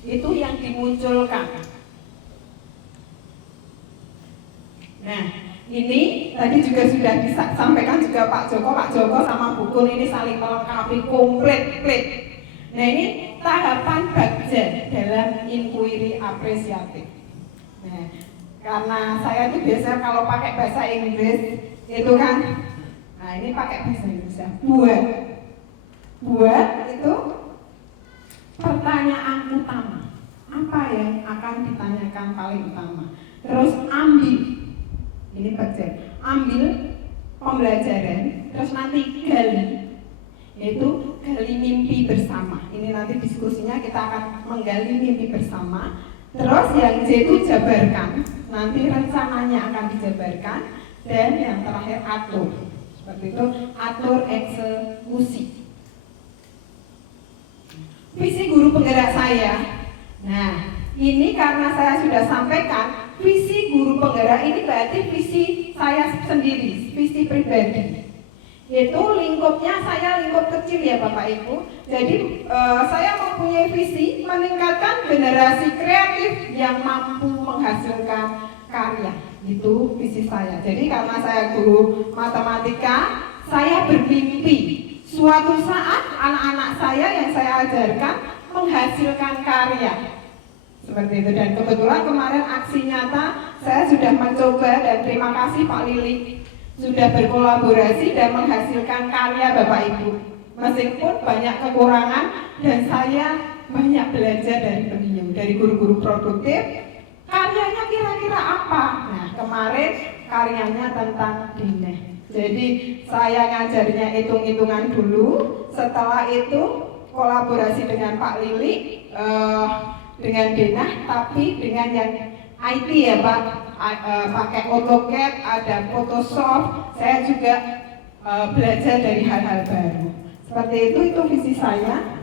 Itu yang dimunculkan. Nah, ini tadi juga sudah disampaikan juga Pak Joko sama Bu Kun ini saling melengkapi komplit. Nah, ini tahapan bagja dalam inquiry apresiatif. Nah, karena saya tuh biasanya kalau pakai bahasa Inggris itu kan, nah ini pakai bahasa Inggris ya. Buat itu pertanyaan utama, apa yang akan ditanyakan paling utama. Terus ambil, ini bagian, ambil pembelajaran, terus nanti gali, yaitu gali mimpi bersama. Ini nanti diskusinya kita akan menggali mimpi bersama. Terus yang J itu jabarkan, nanti rencananya akan dijabarkan. Dan yang terakhir atur, seperti itu, atur eksekusi. Visi guru penggerak saya. Nah, ini karena saya sudah sampaikan, visi guru penggerak ini berarti visi saya sendiri, visi pribadi. Itu lingkupnya saya lingkup kecil ya Bapak Ibu. Jadi saya mempunyai visi meningkatkan generasi kreatif yang mampu menghasilkan karya. Itu visi saya. Jadi karena saya guru matematika, saya bermimpi suatu saat anak-anak saya yang saya ajarkan menghasilkan karya. Seperti itu, dan kebetulan kemarin aksi nyata saya sudah mencoba, dan terima kasih Pak Lili sudah berkolaborasi dan menghasilkan karya Bapak Ibu. Meskipun banyak kekurangan dan saya banyak belajar dari beliau, dari guru-guru produktif. Karyanya kira-kira apa? Nah, kemarin karyanya tentang dineh. Jadi saya ngajarnya hitung-hitungan dulu, setelah itu kolaborasi dengan Pak Lili, dengan Denah, tapi dengan yang IT ya Pak, pakai AutoCAD, ada Photoshop, saya juga belajar dari hal-hal baru. Seperti itu visi saya.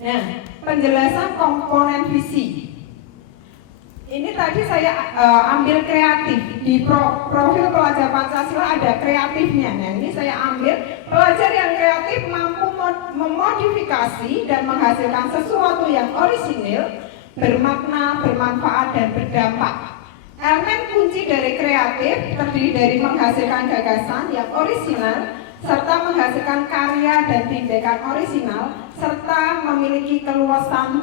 Nah, penjelasan komponen visi. Ini tadi saya ambil kreatif, di profil pelajar Pancasila ada kreatifnya. Nah, ini saya ambil pelajar yang kreatif mampu memodifikasi dan menghasilkan sesuatu yang orisinil, bermakna, bermanfaat, dan berdampak. Elemen kunci dari kreatif terdiri dari menghasilkan gagasan yang orisinal, serta menghasilkan karya dan tindakan orisinal, serta memiliki keluasan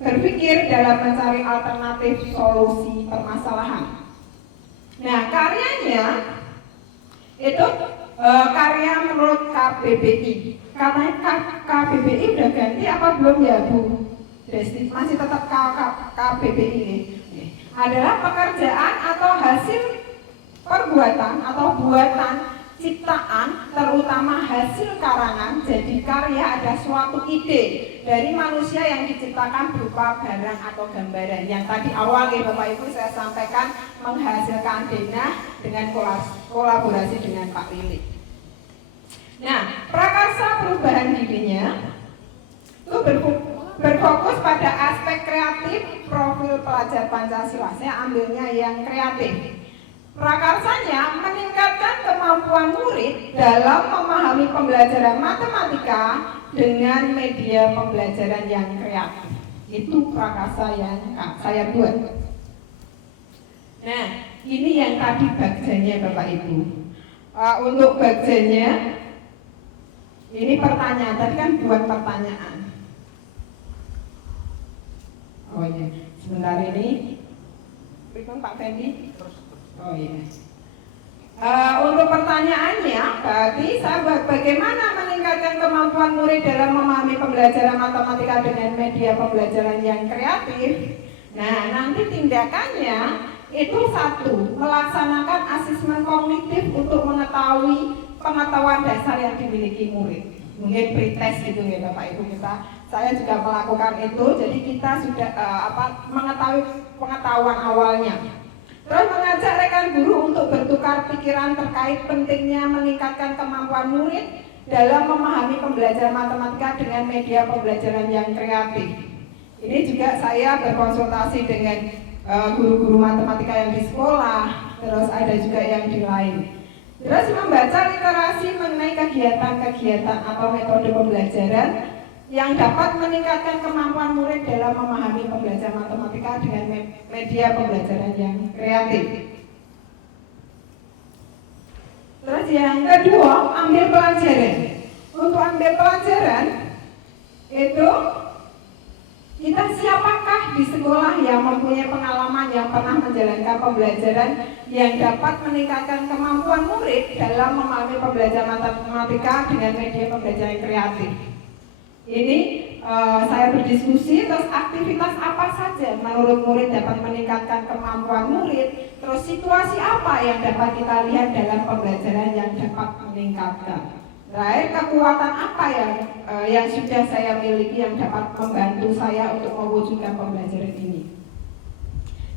berpikir dalam mencari alternatif solusi permasalahan. Nah, karyanya itu karya menurut KBBI. Karena KBBI udah ganti apa belum ya Bu Desti? Masih tetap KBBI ini. Adalah pekerjaan atau hasil perbuatan atau buatan ciptaan, terutama hasil karangan. Jadi karya ada suatu ide dari manusia yang diciptakan berupa barang atau gambaran. Yang tadi awal ya Bapak Ibu saya sampaikan, menghasilkan Denah dengan kolaborasi dengan Pak Lili. Nah, prakarsa perubahan dirinya itu berfokus pada aspek kreatif profil pelajar Pancasila. Saya ambilnya yang kreatif. Prakarsanya meningkatkan kemampuan murid dalam memahami pembelajaran matematika dengan media pembelajaran yang kreatif. Itu prakarsa yang saya buat. Nah, ini yang tadi bagiannya Bapak Ibu. Untuk bagiannya, ini pertanyaan. Tadi kan buat pertanyaan. Oh iya, sebentar ini. Berikut Pak Fendi. Oh iya. Untuk pertanyaannya, berarti saya bagaimana meningkatkan kemampuan murid dalam memahami pembelajaran matematika dengan media pembelajaran yang kreatif. Nah, nanti tindakannya itu satu, melaksanakan asesmen kognitif untuk mengetahui pengetahuan dasar yang dimiliki murid. mungkin pretest gitu ya Bapak Ibu kita. Saya juga melakukan itu, jadi kita sudah mengetahui pengetahuan awalnya. Terus mengajak rekan guru untuk bertukar pikiran terkait pentingnya meningkatkan kemampuan murid dalam memahami pembelajaran matematika dengan media pembelajaran yang kreatif. Ini juga saya berkonsultasi dengan guru-guru matematika yang di sekolah, terus ada juga yang di lain. Terus membaca literasi mengenai kegiatan-kegiatan atau metode pembelajaran yang dapat meningkatkan kemampuan murid dalam memahami pembelajaran matematika dengan media pembelajaran yang kreatif. Terus yang kedua, ambil pelajaran. Untuk ambil pelajaran itu kita siapakah di sekolah yang mempunyai pengalaman yang pernah menjalankan pembelajaran yang dapat meningkatkan kemampuan murid dalam memahami pembelajaran matematika dengan media pembelajaran yang kreatif. Ini saya berdiskusi, terus aktivitas apa saja menurut murid dapat meningkatkan kemampuan murid, terus situasi apa yang dapat kita lihat dalam pembelajaran yang dapat meningkatkan. Terakhir, kekuatan apa yang sudah saya miliki yang dapat membantu saya untuk mewujudkan pembelajaran ini.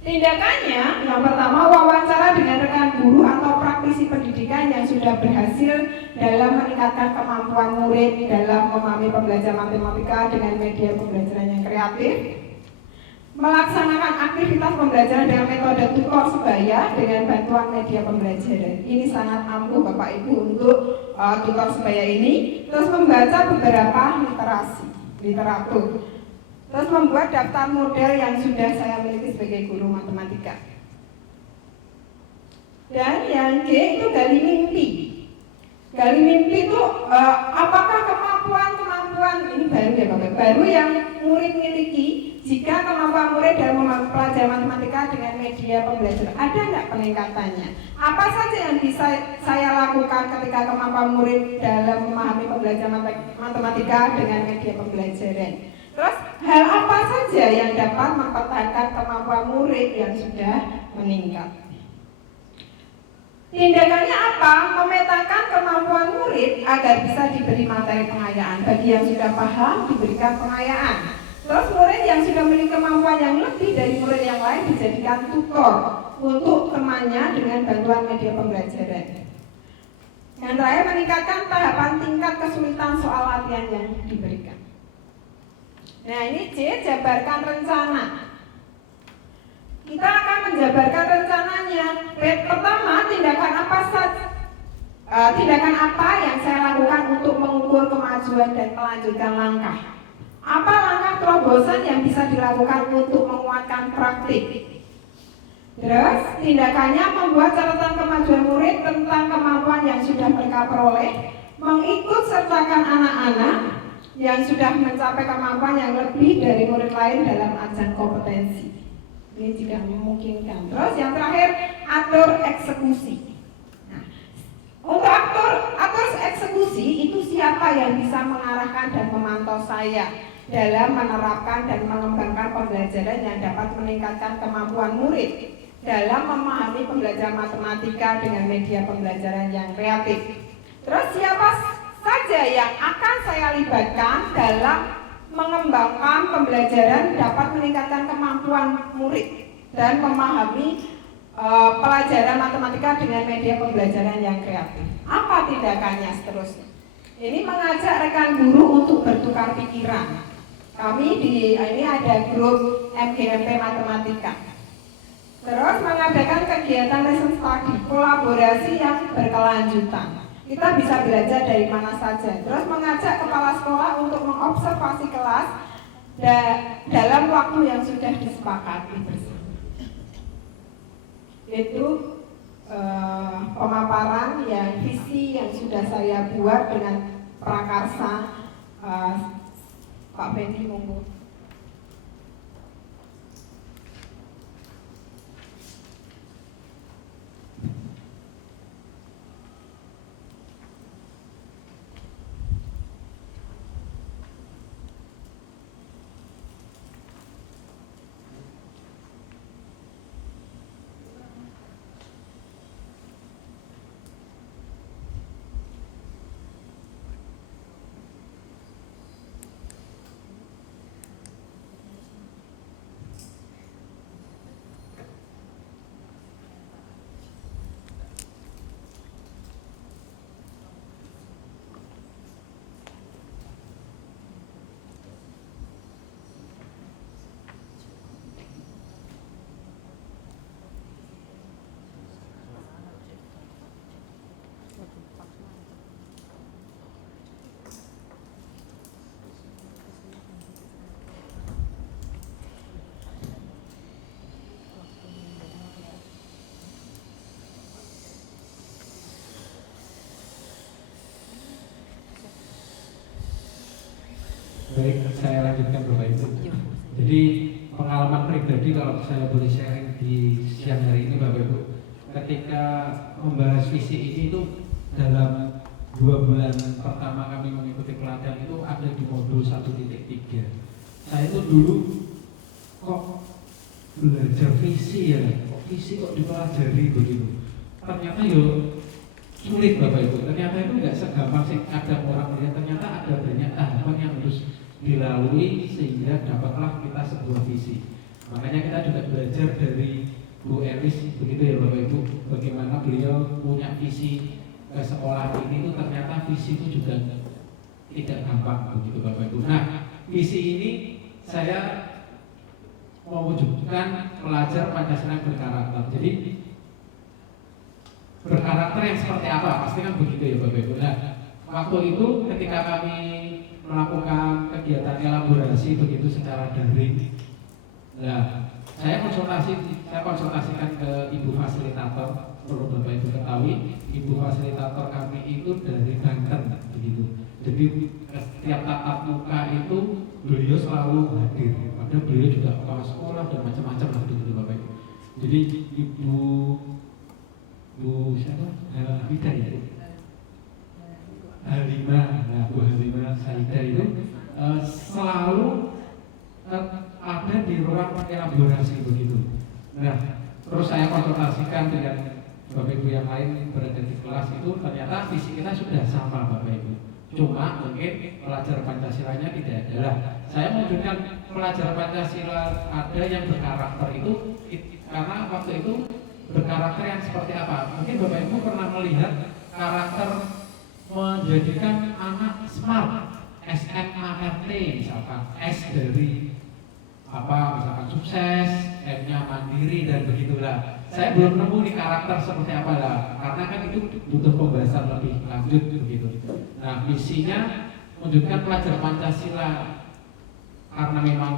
Tindakannya, yang pertama wawancara dengan rekan guru atau praktisi pendidikan yang sudah berhasil dalam meningkatkan kemampuan murid dalam memahami pembelajaran matematika dengan media pembelajaran yang kreatif. Melaksanakan aktivitas pembelajaran dengan metode tutor sebaya dengan bantuan media pembelajaran. Ini sangat ampuh Bapak Ibu untuk tutor sebaya ini. Terus membaca beberapa literatur. Terus membuat daftar model yang sudah saya miliki sebagai guru matematika. Dan yang G itu gali mimpi. Gali mimpi itu apakah kemampuan ini baru ya Bapak, baru yang murid miliki jika kemampuan murid dalam mempelajari matematika dengan media pembelajaran ada nggak peningkatannya? Apa saja yang bisa saya lakukan ketika kemampuan murid dalam memahami pembelajaran matematika dengan media pembelajaran? Terus hal apa saja yang dapat mempertahankan kemampuan murid yang sudah meningkat? Tindakannya apa? Memetakan kemampuan murid agar bisa diberi materi pengayaan. Bagi yang sudah paham, diberikan pengayaan. Terus murid yang sudah memiliki kemampuan yang lebih dari murid yang lain dijadikan tutor untuk temannya dengan bantuan media pembelajaran. Yang terakhir, meningkatkan tahapan tingkat kesulitan soal latihan yang diberikan. Nah ini C, jabarkan rencana. Kita akan menjabarkan rencananya. Pertama, tindakan apa yang saya lakukan untuk mengukur kemajuan dan melanjutkan langkah. Apa langkah terobosan yang bisa dilakukan untuk menguatkan praktik. Terus, tindakannya membuat catatan kemajuan murid tentang kemampuan yang sudah mereka peroleh, mengikut sertakan anak-anak yang sudah mencapai kemampuan yang lebih dari murid lain dalam ajang kompetensi. Ini jika memungkinkan. Terus yang terakhir, atur eksekusi. Nah, untuk atur eksekusi itu siapa yang bisa mengarahkan dan memantau saya dalam menerapkan dan mengembangkan pembelajaran yang dapat meningkatkan kemampuan murid dalam memahami pembelajaran matematika dengan media pembelajaran yang kreatif. Terus siapa saja yang akan saya libatkan dalam mengembangkan pembelajaran dapat meningkatkan kemampuan murid dan memahami pelajaran matematika dengan media pembelajaran yang kreatif. Apa tindakannya seterusnya? Ini mengajak rekan guru untuk bertukar pikiran. Ini ada grup MGMP Matematika. Terus mengadakan kegiatan lesson study, kolaborasi yang berkelanjutan. Kita bisa belajar dari mana saja. Terus mengajak kepala sekolah untuk mengobservasi kelas dalam waktu yang sudah disepakati bersama. Itu pemaparan yang visi yang sudah saya buat dengan prakarsa Pak Fendi monggo. Baik, saya lanjutkan Bapak Ibu. Jadi pengalaman pribadi kalau saya boleh sharing di siang hari ini Bapak Ibu, ketika membahas visi ini itu dalam 2 bulan pertama kami mengikuti pelatihan itu ada di modul 1.3. Saya itu dulu kok belajar visi ya, kok visi kok dipelajari begitu. Ternyata sulit Bapak Ibu. Ternyata itu nggak segampang sih ada orang melihat. Ternyata ada banyak tahapan yang harus dilalui sehingga dapatlah kita sebuah visi. Makanya kita juga belajar dari Bu Elis begitu ya Bapak Ibu, bagaimana beliau punya visi ke sekolah ini tuh ternyata visi itu juga tidak gampang begitu Bapak Ibu. Nah, visi ini saya mewujudkan pelajar Pancasila yang berkarakter. Jadi berkarakter yang seperti apa? Pasti kan begitu ya Bapak Ibu. Nah, waktu itu ketika kami melakukan kegiatan elaborasi begitu secara daring, nah saya konsultasikan ke Ibu Fasilitator. Perlu Bapak Ibu ketahui, Ibu Fasilitator kami itu dari Banten begitu. Jadi setiap tatap muka itu beliau selalu hadir. Padahal beliau juga kepala sekolah dan macam-macam lah begitu Bapak Ibu. Jadi Ibu siapa? Halimah ya. Halimah, nah Bu Halimah Saidah itu selalu ada di ruang elaborasi begitu. Nah, terus saya konsultasikan dengan Bapak Ibu yang lain berada di kelas itu, ternyata visi kita sudah sama Bapak Ibu. Cuma mungkin pelajar Pancasilanya tidak ada lah. Saya mewujudkan pelajar Pancasila ada yang berkarakter itu karena waktu itu berkarakter yang seperti apa? Mungkin Bapak Ibu pernah melihat karakter menjadikan anak smart, SMART misalkan, S dari apa misalkan sukses, M-nya mandiri dan begitulah. Saya belum nemu nih karakter seperti apa lah, karena kan itu butuh pembahasan lebih lanjut begitu. Nah, misinya menunjukkan pelajar Pancasila karena memang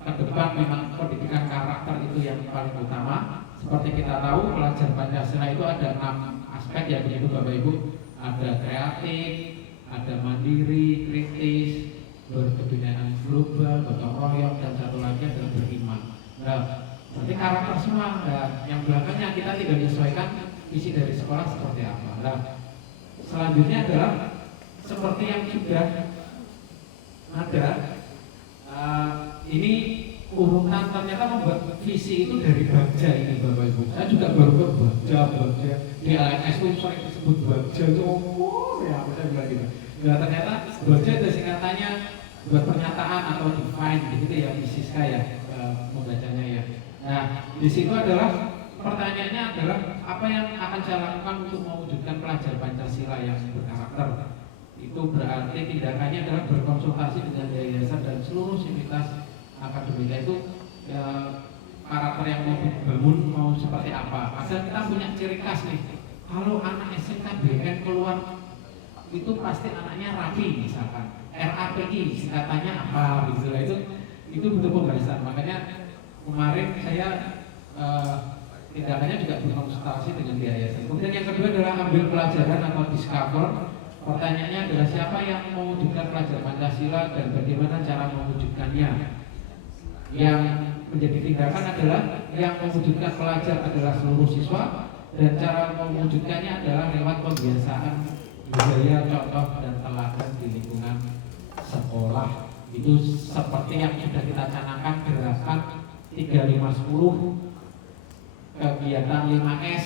ke depan memang pendidikan karakter itu yang paling utama. Seperti kita tahu pelajar Pancasila itu ada 6 aspek ya begitu Bapak Ibu. Ada kreatif, ada mandiri, kritis, berkebudayaan global, gotong royong, dan satu lagi adalah beriman. Nah, berarti karakter semua. Nah, yang belakangnya kita tidak menyesuaikan visi dari sekolah seperti apa. Nah, selanjutnya adalah seperti yang sudah ada. Ini urutan ternyata membuat visi itu dari Bagja ini Bapak Ibu. Saya juga baru ke Bagja di ALS itu sering disebut Bagja itu ya apa saya bilang gitu. Nah ternyata Bagja itu singkatannya buat pernyataan atau define gitu ya visi saya membacanya ya. Nah di situ adalah pertanyaannya adalah apa yang akan saya lakukan untuk mewujudkan pelajar Pancasila yang berkarakter. Itu berarti tindakannya adalah berkonsultasi dengan yayasan dan seluruh sivitas akademika itu karakter yang mau dibangun mau seperti apa. Asal kita punya ciri khas nih. Kalau anak SMKBN keluar itu pasti anaknya rapi misalkan. RAPI singkatannya apa gitu lah itu butuh pembahasan. Makanya kemarin saya tindakannya juga berkonsultasi dengan yayasan. Kemudian yang kedua adalah ambil pelajaran atau discover. Pertanyaannya adalah siapa yang mewujudkan pelajar Pancasila dan bagaimana cara mewujudkannya. Yang menjadi tindakan adalah yang mewujudkan pelajar adalah seluruh siswa dan cara mewujudkannya adalah lewat pembiasaan budaya, contoh dan teladan di lingkungan sekolah. Itu seperti yang sudah kita canangkan gerakan 3510 kegiatan 5S.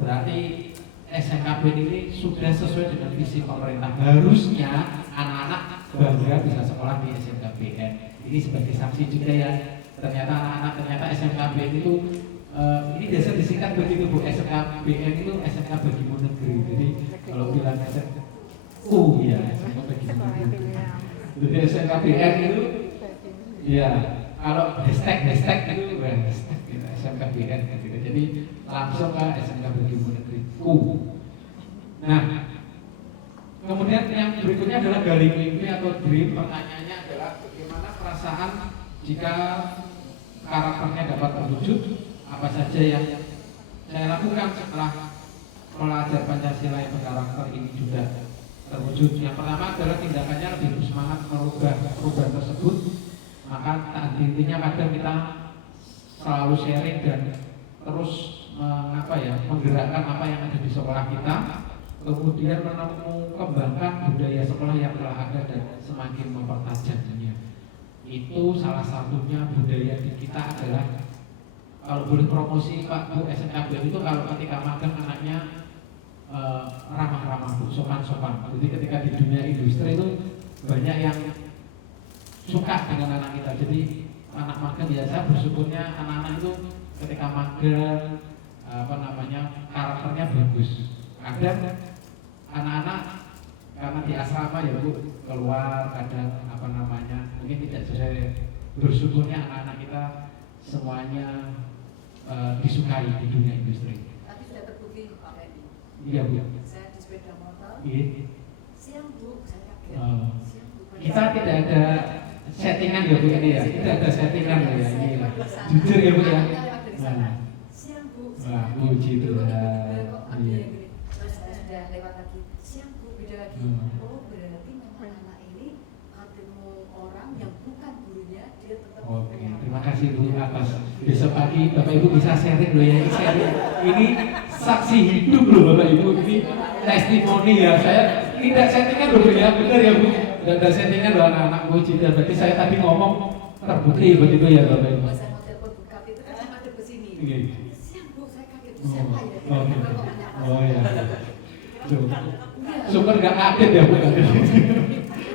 Berarti SMKB ini sudah sesuai dengan visi pemerintah. Harusnya anak-anak bangga bisa sekolah di SMKBN. Ini sebagai saksi juga ya. Ternyata SMKBN itu ini biasa disingkat begitu Bu. SMKBN itu SMK Bagimu Negeri. Jadi kalau bilang ya SMK Bagimu Negeri. Jadi SMKBN itu ya kalau hashtag itu SMKBN gitu. Jadi langsung ke SMK Bagimu Negeri. Nah, kemudian yang berikutnya adalah gali mimpi atau dream. Pertanyaannya adalah bagaimana perasaan jika karakternya dapat terwujud. Apa saja yang saya lakukan setelah pelajar Pancasila yang berkarakter ini sudah terwujud. Yang pertama adalah tindakannya lebih bersemangat merubah perubahan tersebut. Maka intinya kadang kita selalu sharing dan terus menggerakkan apa yang ada di sekolah kita, kemudian mengembangkan budaya sekolah yang telah ada dan semakin mempertajamnya. Itu salah satunya budaya di kita adalah, kalau boleh promosi Pak Bu SMKB itu kalau ketika magang anaknya ramah-ramah, sopan-sopan. Jadi ketika di dunia industri itu banyak yang suka dengan anak kita. Jadi anak magang biasa bersyukurnya anak-anak itu ketika magang karakternya bagus. Kadang anak-anak karena di asrama ya Bu keluar kadang mungkin tidak sesuai. Bersyukurnya anak-anak kita semuanya disukai di dunia industri. Tapi sudah terbukti Pak Edi. Iya Bu. Saya di sepeda motor. Iya. Siang Bu, saya kaget. Siang Bu. Kita tidak ada settingan ya Bu ini ya. Tidak ada settingan ya ini. Jujur ya Bu ya. Siang Bu. Wah, puji Tuhan. Iya. Terus saya sudah lewat lagi. Siang Bu, beda lagi. Oh, berarti memang anak ini ketemu orang yang bukan gurunya, dia tetap. Oke, terima kasih Bu atas besok pagi Bapak Ibu bisa sharing loh ya. Ini saksi hidup loh Bapak Ibu, ini testimoni ya. Saya tidak settingan loh Bu ya, benar ya Bu. Tidak ada settingan loh anak-anak puji. Berarti saya tadi ngomong terbukti begitu ya Bapak Ibu. Pas saya mau telepon Bu Kap itu kan saya madep ke sini. Iya. Siang Bu, saya kaget. Siapa ya? Oh ya. Syukur nggak kaget ya Bu.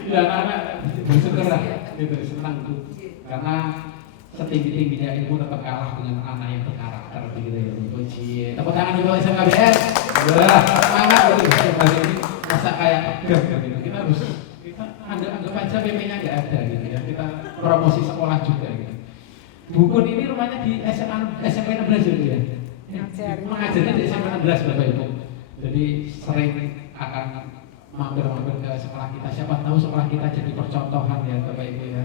Ya anak-anak bersyukur lah, gitu senang Bu. Karena setinggi-tingginya ilmu tetap kalah dengan anak yang berkarakter begitu ya Bu. Puji. Tepuk tangan untuk SMKBS. Udah semangat gitu. Ini masa kayak tegang gitu. Kita harus anggap aja PP-nya nggak ada gitu ya. Kita promosi sekolah juga gitu. Bukun ini rumahnya di SMP 16 gitu ya. Mengajarnya di SMP 16 Bapak Ibu. Jadi sering akan mampir-mampir ke sekolah kita. Siapa tahu sekolah kita jadi percontohan ya Bapak Ibu ya.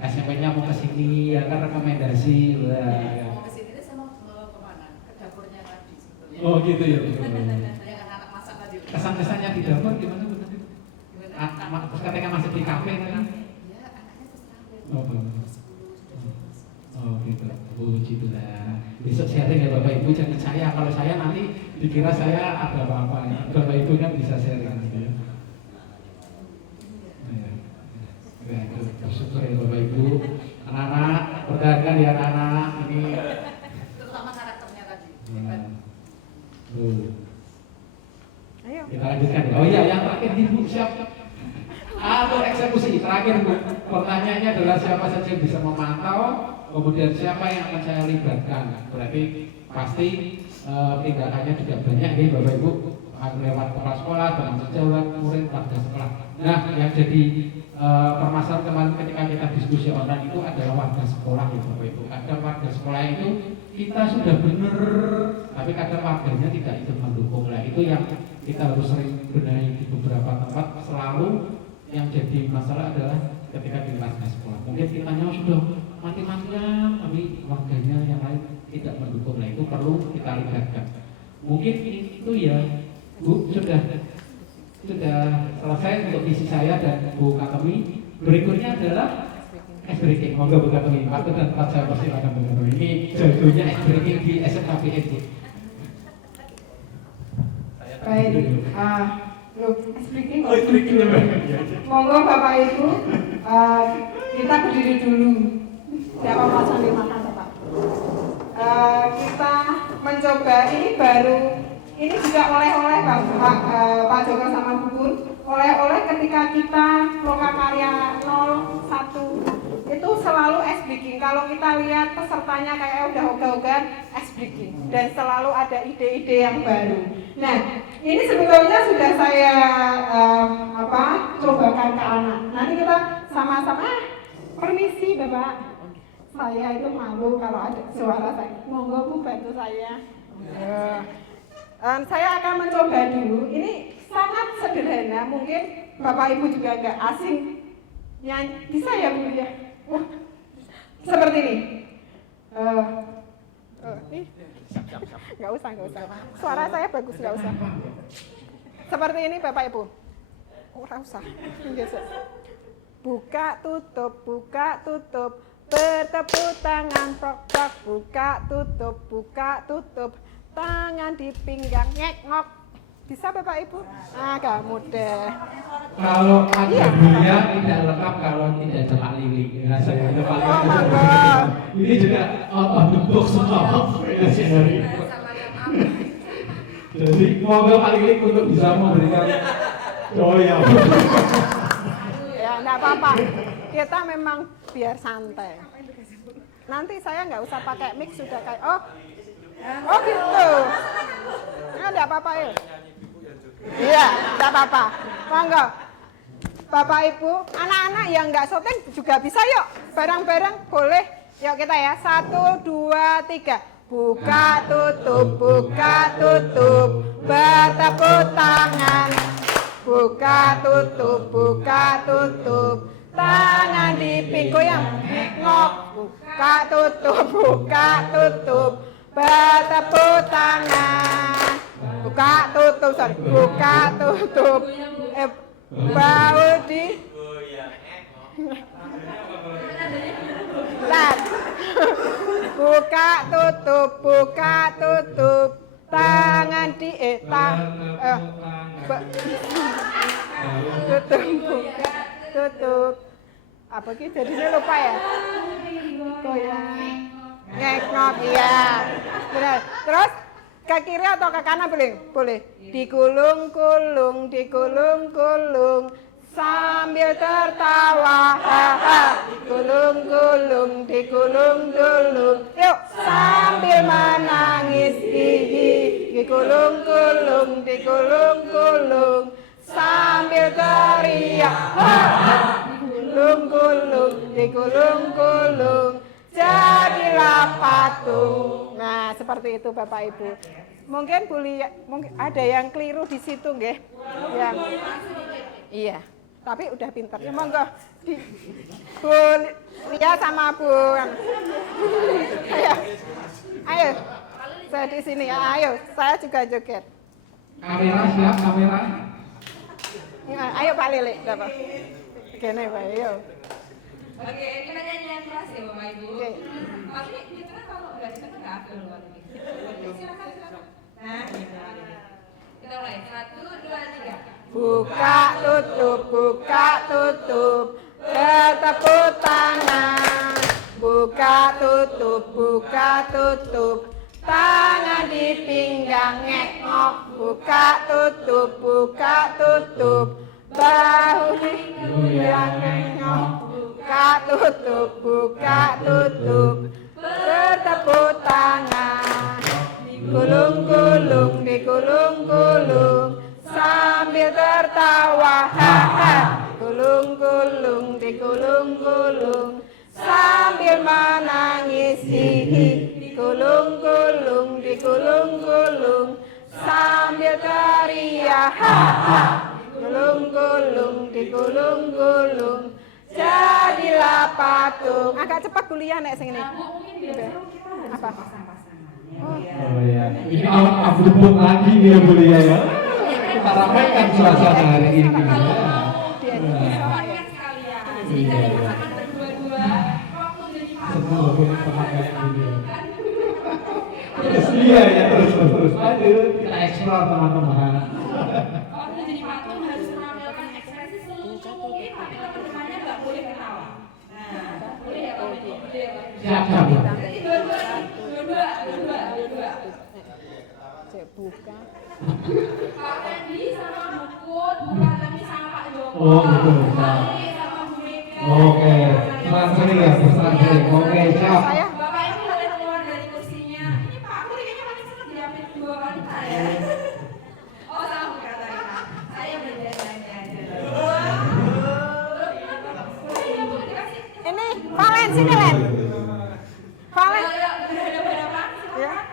SMP-nya mau ke sini ya kan rekomendasi lah. Ya. Mau ke sini saya mau kemana? Ke dapurnya tadi sebetulnya. Oh gitu ya. Yang anak-anak masak tadi. Kesan-kesannya di dapur gimana Bu? Terus ketika masuk di kafe kan? Ya, anaknya terus terang. Oh, oh gitu. Puji Tuhan. Besok sharing ya Bapak Ibu, jangan saya. Kalau saya nanti dikira saya ada apa-apa. Bapak Ibu kan bisa sharing gitu ya. Bersyukur ya Bapak Ibu. Anak-anak, pertahankan ya anak-anak. Ini Terutama karakternya tadi. Ayo. kita lanjutkan ya. Oh iya, yang terakhir nih Bu, siap. Atau eksekusi terakhir Bu. Pertanyaannya adalah siapa saja yang bisa memantau, kemudian siapa yang akan saya libatkan. Berarti pasti tindakannya juga banyak ya Bapak Ibu, lewat kepala sekolah, teman sejawat, murid, warga sekolah. Nah, yang jadi permasalahan kemarin ketika kita diskusi online itu adalah warga sekolah ya Bapak Ibu. Kadang warga sekolah itu kita sudah benar, tapi kadang warganya tidak ikut mendukung. Nah itu yang kita harus sering benahi di beberapa tempat. Selalu yang jadi masalah adalah ketika di warga sekolah. Mungkin kitanya sudah mati-matian, tapi warganya yang lain tidak mendukung. Nah itu perlu kita libatkan. Mungkin itu ya Bu sudah selesai untuk visi saya dan Bu Katemi. Berikutnya adalah ice breaking. Monggo Bu Katemi, waktu dan tempat saya persilakan Bu Katemi. Ini jagonya ice breaking di SMKBS Bu. Baik. Ice breaking. Oh, ice breaking ya Mbak. Monggo Bapak Ibu, kita berdiri dulu. Siapa mau sambil makan Pak? Kita mencoba ini baru. Ini juga oleh-oleh Pak Joko sama Bu Pun. Oleh-oleh ketika kita Lokakarya 01 itu selalu ice breaking. Kalau kita lihat pesertanya kayak udah ogah-ogahan ice breaking dan selalu ada ide-ide yang baru. Nah, ini sebetulnya sudah saya cobakan ke anak. Nanti kita sama-sama permisi Bapak. Saya itu malu kalau ada suara saya. Monggo Bu bantu saya. Saya akan mencoba dulu. Ini sangat sederhana, mungkin Bapak Ibu juga nggak asing. Nyanyi bisa ya Bu ya? Seperti ini. Nggak usah. Suara saya bagus, nggak usah. Seperti ini Bapak Ibu. Ora usah. Geser. Buka tutup, bertepuk tangan prok-prok, buka tutup, tangan di pinggang ngek-ngok. Bisa Bapak Ibu? Agak mudah. Kalau ada Buya tidak lengkap kalau tidak cepat lili. Ya, saya cepat lili. Oh monggo. Ini juga out of the box maaf. Jadi monggo Pak Lili untuk bisa memberikan. Oh ya. Ya enggak apa-apa. Kita memang biar santai. Nanti saya nggak usah pakai mic sudah kayak oh gitu. Ya enggak apa-apa ya. Iya, enggak apa-apa. Monggo. Bapak Ibu, anak-anak yang nggak syuting juga bisa yuk. Bareng-bareng boleh. Yuk kita ya. 1, 2, 3. Buka tutup, bertepuk tangan. Buka tutup, tangan di goyang, ngok. Buka tutup, bertepuk tangan. Buka tutup, bau di buka tutup, tangan di tutup. Apa gitu jadinya lupa ya? Goyang, ngek-ngok, iya. Benar. Terus ke kiri atau ke kanan boleh? Boleh. Digulung-gulung, sambil tertawa, digulung-gulung, yuk sambil menangis, digulung-gulung, sambil teriak, digulung-gulung, jadilah patung. Nah, seperti itu Bapak Ibu. Mungkin ada yang keliru di situ, nggih? Yang iya. Tapi udah pinter. Ya monggo di Bu Lia sama Bu. Ayo. Saya di sini ya. Ayo, saya juga joget. Kamera siap, kamera. Ya, ayo Pak Lili, Bapak. Gini, Pak, ayo. Oke, kita nyanyian keras ya Bapak Ibu. Oke. Tapi kita kalau nggak kita nggak afdol Bapak Ibu. Silakan. Nah, kita mulai 1, 2, 3. Buka tutup, bertepuk tangan. Buka tutup, tangan di pinggang ngek-ngok. Buka tutup, bahu di goyang ngek-ngok. Buka tutup, bertepuk tangan. Digulung-gulung, sambil tertawa, digulung-gulung, sambil menangis, digulung-gulung, sambil teriak, digulung-gulung, jadilah patung. Agak cepat kuliah nek sing ini. Apa? Oh ya, ini out of the box lagi nih ya Bu Lia ya. Kita ramaikan suasana hari ini ya. Iya. Semua boleh pakai ini. Terus iya ya, terus. Ayo kita eksplor teman-teman. Waktu jadi patung harus menampilkan ekspresi selucu mungkin, tapi teman-temannya nggak boleh ketawa. Nah, boleh ya Pak Ibu? Siap. Jadi dua-dua. Buka. Pak Fendi sama Bukut, bukan lagi sama Pak Joko. Oh, betul. Pak Lili sama Bu Mega. Oke, sering ya, sering. Oke, siap. Bapak Ibu boleh keluar dari kursinya. Ini Pak, aku kayaknya paling senang diambil 2 wanita ya. Oh, sama Bu Katarina. Saya belajar nyanyi aja. Ini Valen, sini Len. Valen. Berhadapan-hadapan. Ya.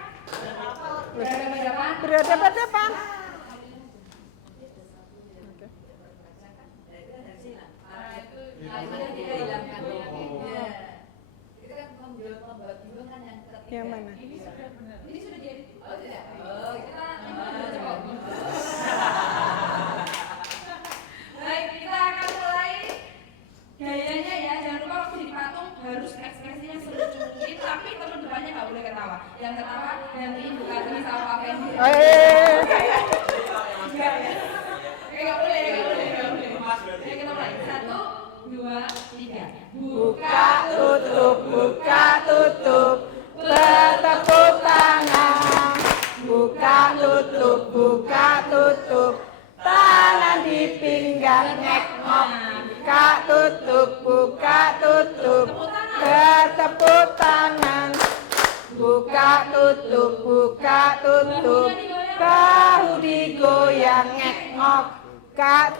Berhadapan-hadapan. Berhadapan-hadapan. Yang mana? Ini sudah jadi. Oh, tidak. Oh, kita yang pertama nanti Ibu Kartini sama Pak Fendi. Nggak boleh. Ayo kita mulai. 1, 2, 3. Buka tutup, bertepuk tangan. Buka tutup, tangan di pinggang ngek-ngok. Buka tutup, bertepuk tangan. Buka tutup, bahu digoyang ngek-ngok. Buka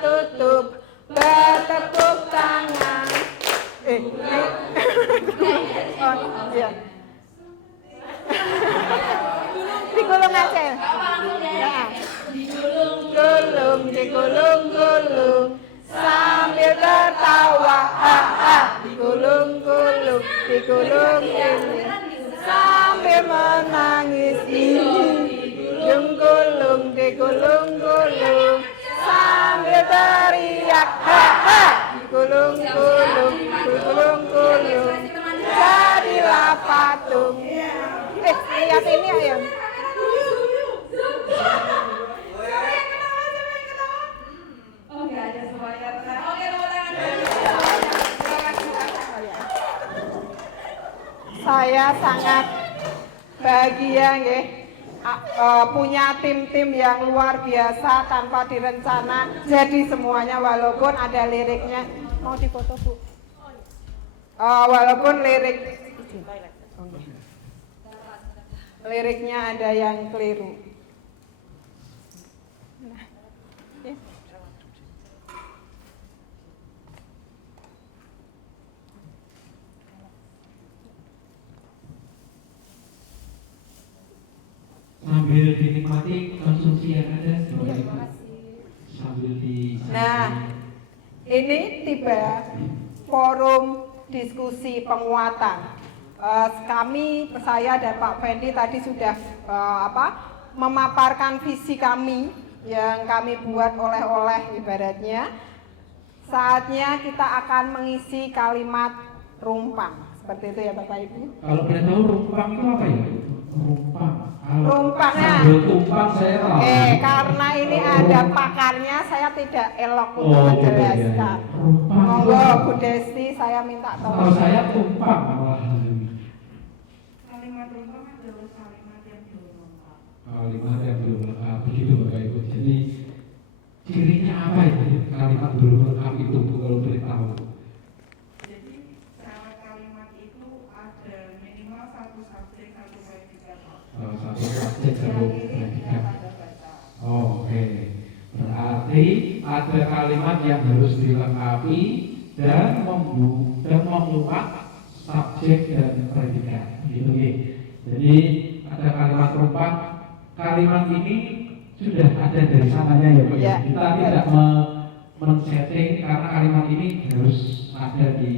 tutup, bertepuk tangan. Oh, iya. Digulung aja. Ya. Digulung, sambil tertawa. Digulung, sambil menangis. Digulung, sambil teriak. Digulung, jadilah patung. Lihat ini ayo. Oke, ada semuanya. Oke, tepuk tangan. Saya sangat bahagia nggih. Punya tim-tim yang luar biasa tanpa direncana. Jadi semuanya walaupun ada liriknya. Mau difoto, Bu? Walaupun liriknya ada yang keliru. Sambil dinikmati konsumsi yang ada, sambil di. Nah, ini tiba forum diskusi penguatan. Saya dan Pak Fendi tadi sudah memaparkan visi kami yang kami buat oleh-oleh ibaratnya. Saatnya kita akan mengisi kalimat rumpang. Seperti itu ya Bapak Ibu. Kalau boleh tahu rumpang itu apa ya? Rumpang. Rumpangnya. Tumpang saya tahu. Karena ini ada pakarnya, saya tidak elok untuk menjelaskan. Rumpang. Monggo Bu Desti, saya minta Kalau tolong. saya tumpang. Kalimat rumpang adalah kalimat yang belum lengkap. Kalimat yang belum lengkap, begitu Bapak Ibu. Jadi cirinya apa itu kalimat belum lengkap itu, Bu, kalau boleh tahu? Jadi syarat kalimat itu ada minimal satu subjek, satu predikator. Satu subjek, satu predikat. baca. Oke, berarti ada kalimat yang harus dilengkapi dan memuat subjek dan predikat. Gitu ya. Jadi ada kalimat rumpang. Kalimat ini sudah ada dari sananya ya Pak. Ya. Kita tidak men-setting karena kalimat ini harus ada di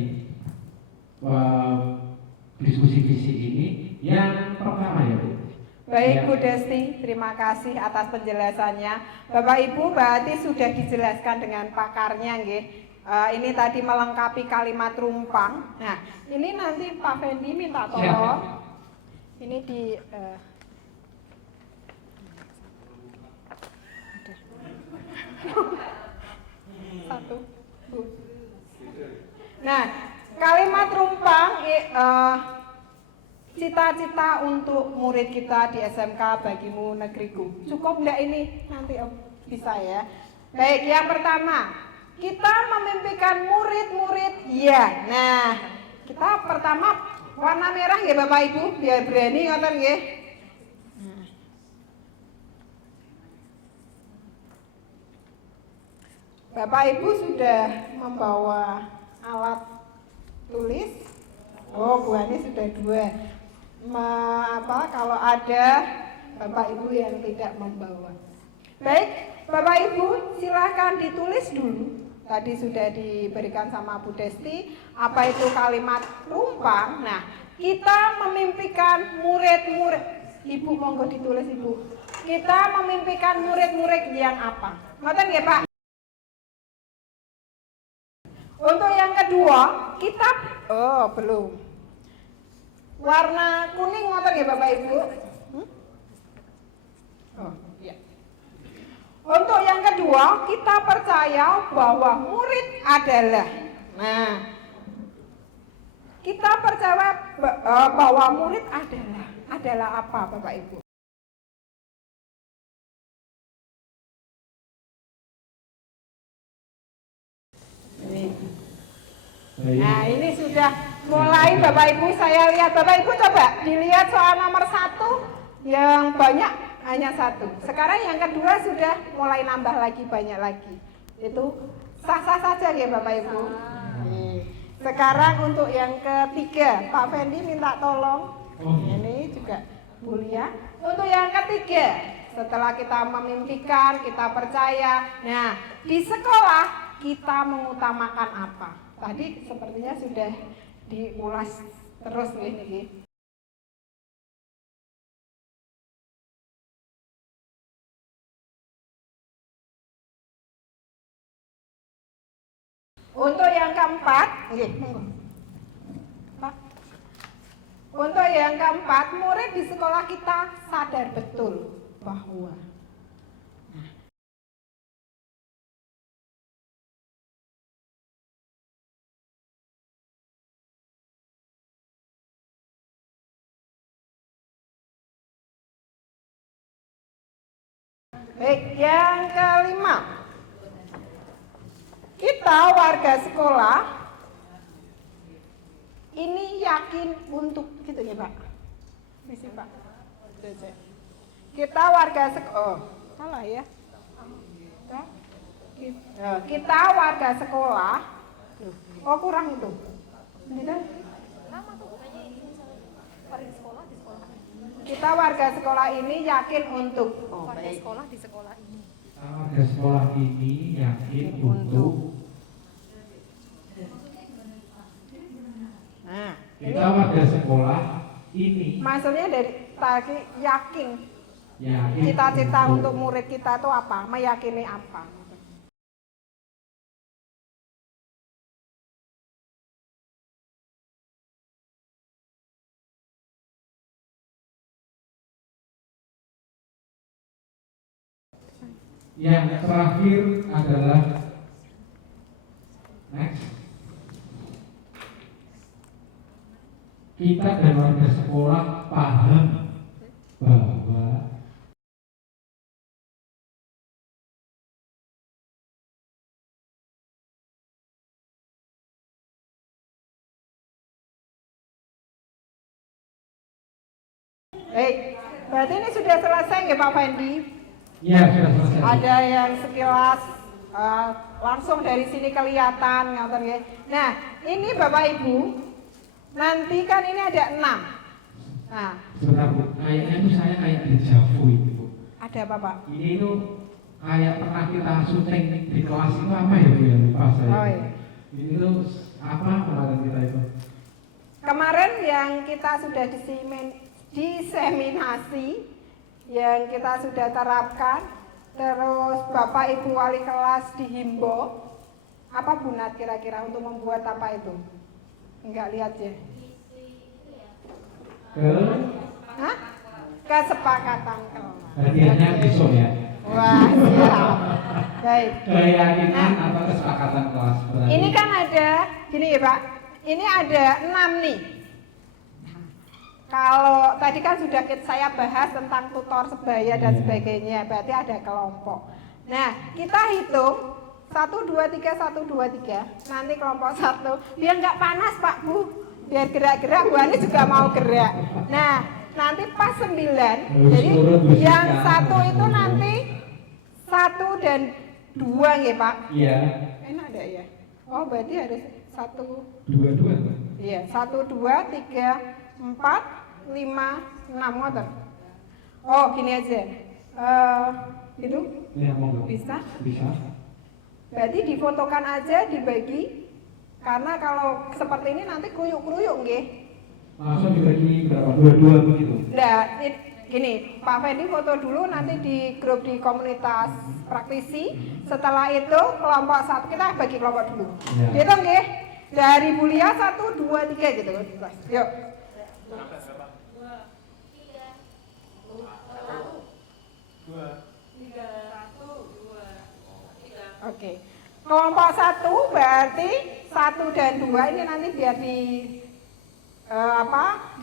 diskusi visi ini. Yang pertama ya Bu. Baik Bu Desti, terima kasih atas penjelasannya. Bapak Ibu berarti sudah dijelaskan dengan pakarnya nggih. Ini tadi melengkapi kalimat rumpang. Nah, ini nanti Pak Fendi minta tolong. Ini di satu. Nah, kalimat rumpang cita-cita untuk murid kita di SMK Bagimu Negeriku. Cukup enggak ini? Nanti Om bisa ya. Baik, yang pertama, kita memimpikan murid-murid ya. Nah, kita pertama warna merah ya Bapak Ibu, biar berani ngoten nggih. Bapak Ibu sudah membawa alat tulis. Oh, Bu Ani sudah 2. Kalau ada Bapak Ibu yang tidak membawa. Baik, Bapak Ibu silahkan ditulis dulu. Tadi sudah diberikan sama Bu Desti apa itu kalimat rumpang. Nah, kita memimpikan murid-murid. Ibu monggo ditulis Ibu. Kita memimpikan murid-murid yang apa? Ngoten ya Pak? Untuk yang kedua, kita belum. Warna kuning ngoten nggih Bapak Ibu? Oh, iya. Untuk yang kedua, kita percaya bahwa murid adalah. Nah, kita percaya bahwa murid adalah apa Bapak Ibu? Nah, ini sudah mulai Bapak Ibu, saya lihat Bapak Ibu coba dilihat soal nomor 1 yang banyak hanya 1. Sekarang yang kedua sudah mulai nambah lagi, banyak lagi. Itu sah-sah saja ya Bapak Ibu. Sekarang untuk yang ketiga, Pak Fendi minta tolong. Ini juga mulia. Untuk yang ketiga, setelah kita memimpikan, kita percaya. Nah, di sekolah kita mengutamakan apa? Tadi sepertinya sudah diulas terus ini. Untuk yang keempat, untuk yang keempat, murid di sekolah kita sadar betul bahwa baik, yang kelima, kita warga sekolah ini yakin untuk gitu ya Pak. Misi Pak. Kita warga sekolah, salah ya. Kita warga sekolah. Oh kurang itu. Kita warga sekolah ini yakin untuk warga sekolah ini yakin untuk kita warga sekolah ini maksudnya dari tadi yakin cita-cita untuk murid kita itu apa, meyakini apa. Yang terakhir adalah next. Kita dan warga sekolah paham bahwa Baik, berarti ini sudah selesai ya Pak Fendi? ya sudah selesai. Ada yang sekilas langsung dari sini kelihatan. Nah, ini Bapak Ibu, nanti kan ini ada 6. Nah, sebentar Bu, kayaknya itu saya kayak dejavu itu Bu. ada apa Pak? Ini itu kayak pernah kita syuting di kelas itu apa ya Bu yang lupa saya. Oh iya. Ini tuh apa kemarin kita itu? Kemarin yang kita sudah diseminasi, yang kita sudah terapkan, terus Bapak Ibu wali kelas dihimbau, apa Bu Nat kira-kira untuk membuat apa itu? Enggak lihat ya? Hah? Kesepakatan kelas. Hadiahnya besok ya. Wah, siap. Baik. Keyakinan atau kesepakatan kelas berarti. Ini kan ada, gini ya Pak, ini ada 6 nih. Kalau tadi kan sudah saya bahas tentang tutor sebaya dan sebagainya, berarti ada kelompok. Nah, kita hitung 1, 2, 3, 1, 2, 3. Nanti kelompok 1, biar nggak panas Pak Bu, biar gerak-gerak, Bu Ani juga mau gerak. Nah, nanti pas 9, jadi yang 1 itu nanti 1 dan 2 ya Pak? Iya. Enak ada ya? Oh berarti harus 1, 2. iya 1, 2, 3, 4, 5, 6 ngoten. Oh gini aja, itu Ya, monggo. bisa? Bisa. Berarti difotokan aja, dibagi. Karena kalau seperti ini nanti kruyuk-kruyuk nggih. Langsung dibagi berapa? 2 begitu. Nah, gini, Pak Fendi foto dulu, nanti di grup di komunitas praktisi. Setelah itu kelompok 1 kita bagi kelompok dulu. Ya. Gitu nggih. Dari Bulia 1, 2, 3 gitu. Yuk. Sampai berapa? 2, 3, 2, 3. Oke. Kelompok 1 berarti 1 dan 2 ini nanti biar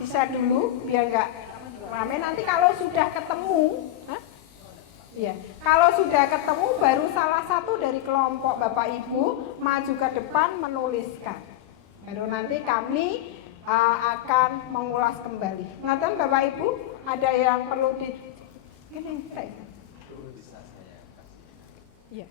di-share dulu biar nggak rame. Nanti kalau sudah ketemu, ya, kalau sudah ketemu baru salah satu dari kelompok Bapak Ibu maju ke depan menuliskan. Baru nanti kami akan mengulas kembali. Ngaten Bapak Ibu, ada yang perlu ini saya. Bisa saya kasih. Iya.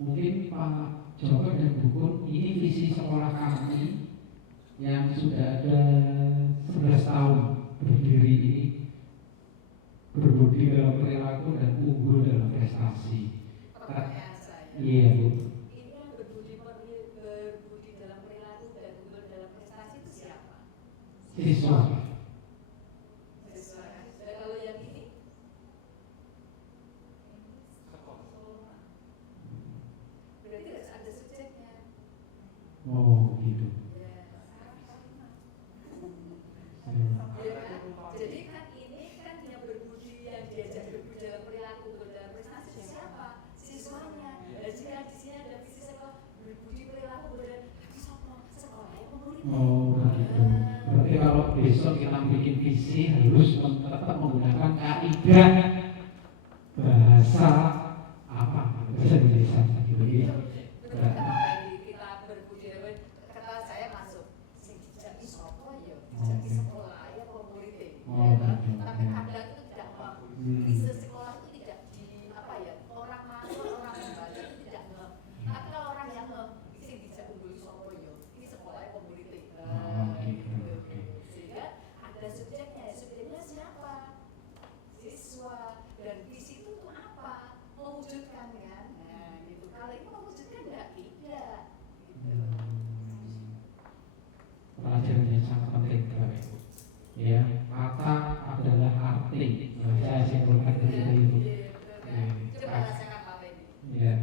Mungkin Pak Joko dan Bu Kun, ini visi sekolah kami yang sudah ada 11 tahun berdiri ini, berbudi dalam perilaku dan unggul dalam prestasi. Pertanyaan saya. Iya Bu. Ini yang berbudi dalam perilaku dan unggul dalam prestasi itu siapa? Siswa. Siswa. Dan kalau yang ini? Berarti harus ada subjeknya. Oh gitu. Ya. Ya kan? Jadi kan ini kan yang berbudi, yang diajak berbudi dalam perilaku, unggul dalam prestasi siapa? Siswanya. Dan jika di sini ada visi sekolah berbudi perilaku, unggul dalam sekolah yang muridnya. Oh begitu. Berarti kalau besok kita bikin visi harus tetap menggunakan kaidah bahasa apa? Bahasa Indonesia gitu ya. Kita berbudi kata saya masuk sing dijaki sapa ya dijaki sekolah ya muridé. Tapi kadang itu tidak visi sekolah itu tidak di apa ya orang masuk orang membaca itu tidak ngeh. Tapi kalau orang yang ngeh sing dijak unggul sapa ya ini sekolah ya muridé. Sehingga ada subjeknya siapa? Siswa. Dan visi itu untuk apa? Mewujudkan kan? Nah gitu. Kalau ini mewujudkan tidak gitu. Pelajaran yang sangat penting Bapak Ibu. Ya, kata adalah arti. Nah, saya simpulkan dari itu. Coba rasakan Pak Wendy. Ya,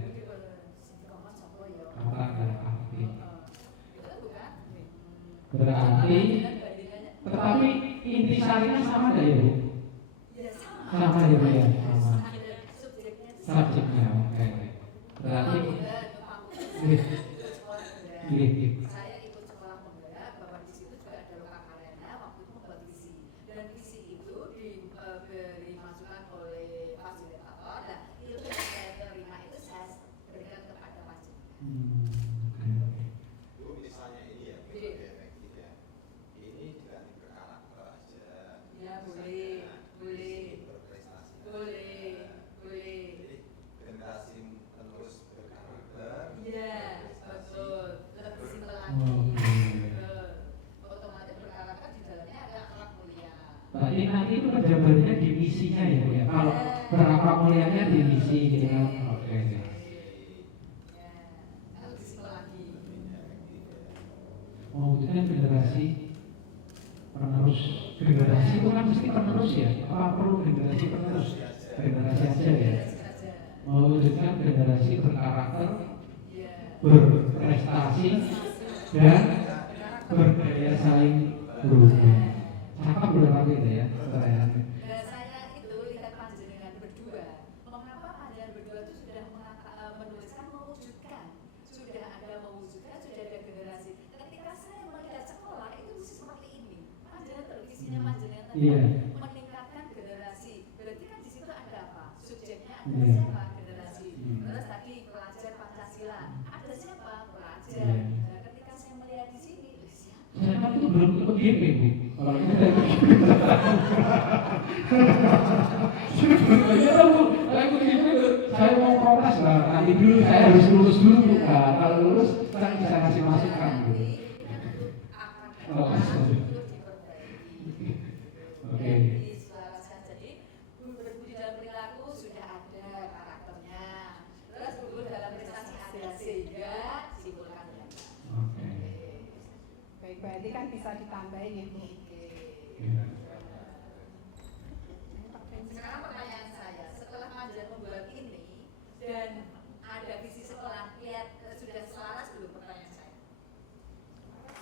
Ngomong sapa ya? kata adalah arti. Itu bukan? Berarti, tetapi intisarinya sama nggak ya Bu? Ya sama. Sama ya Bu ya, sama. Ada subjeknya. Subjeknya, oke. Berarti, Saya ikut sekolah penggerak bahwa di situ juga ada lokal arena waktu itu membuat visi dan visi itu diberi masukan oleh fasilitator dan itu yang saya terima itu saya berikan kepada majelis. Bu, misalnya ini ya, metode efektif ya. Ini dilatih berkarakter aja. Ya boleh, boleh, Berprestasi. boleh, boleh. Jadi generasi penerus berkarakter. Iya betul. Lebih simpel lagi. Oh, Betul. Otomatis berkarakter di dalamnya ada akhlak mulia. berarti nanti itu penjabarannya di misinya ya Bu ya. Kalau berapa mulianya di misi gitu kan. Oke. Ya, lebih simpel lagi. Mewujudkan generasi penerus. Generasi itu kan mesti penerus ya. Apa perlu generasi penerus? Generasi aja ya. Mewujudkan generasi berkarakter, Iya. berprestasi, dan berdaya saing berhubung. Cakep berarti itu ya. Pertanyaannya. Dan saya itu lihat panjenengan berdua. Mengapa panjenengan berdua itu sudah menuliskan mewujudkan, sudah ada mewujudkan, sudah ada generasi. Ketika saya melihat sekolah itu seperti ini. Panjenengan televisinya panjenengan tadi Iya. meningkatkan generasi. Berarti kan di situ ada apa? Subjeknya ada Iya. siapa? Generasi. Terus tadi pelajar Pancasila. Ada siapa? Pelajar. Iya. Nah, ketika saya melihat di sini, siapa? Saya kan itu belum ikut GP Bu. Kalau itu sebetulnya Bu, saya ikut GP, saya mau protes lah. Nanti dulu saya harus lulus dulu Bu. Nah, kalau lulus saya bisa kasih masukan gitu. Oh, sorry. Oke. Diselaraskan jadi berbudi dalam perilaku sudah ada karakternya, terus berbudi dalam prestasi ada sehingga simpulkan ya. Oke. Baik, berarti kan bisa ditambahin ya Bu. Iya. Sekarang pertanyaan saya, setelah panjenengan membuat ini dan ada visi sekolah, lihat sudah selaras belum pertanyaan saya?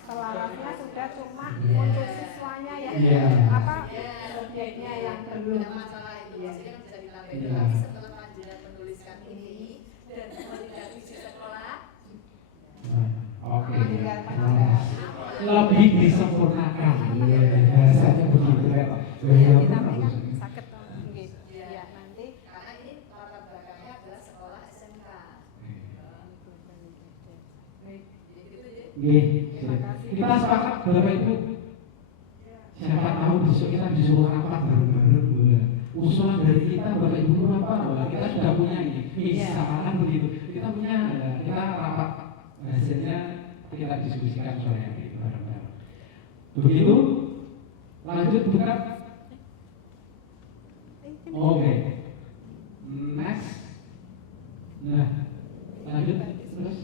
Selarasnya sudah cuma untuk siswanya ya. Iya. Apa Ya, subjeknya yang tidak belum. masalah itu, maksudnya kan bisa ditambahin. Iya. Tapi setelah panjenengan menuliskan ini dan melihat visi sekolah, Nah, oke. Tinggal penambahan. Lebih disempurnakan. Iya, bahasanya begitu ya. Ya, kita berikan sakit nggih. ya, Ya, nanti karena ini latar belakangnya adalah sekolah SMK. baik. Jadi gitu ya. Nggih. Kita sepakat Bapak Ibu. Siapa tahu besok kita disuruh rapat bareng-bareng. usulan dari kita Bapak Ibu guru apa? Wah, kita sudah punya ini, misalkan begitu. Kita punya, kita rapat hasilnya kita diskusikan sore hari bareng-bareng. Begitu, lanjut buka. Oke, next. Nah, lanjut terus.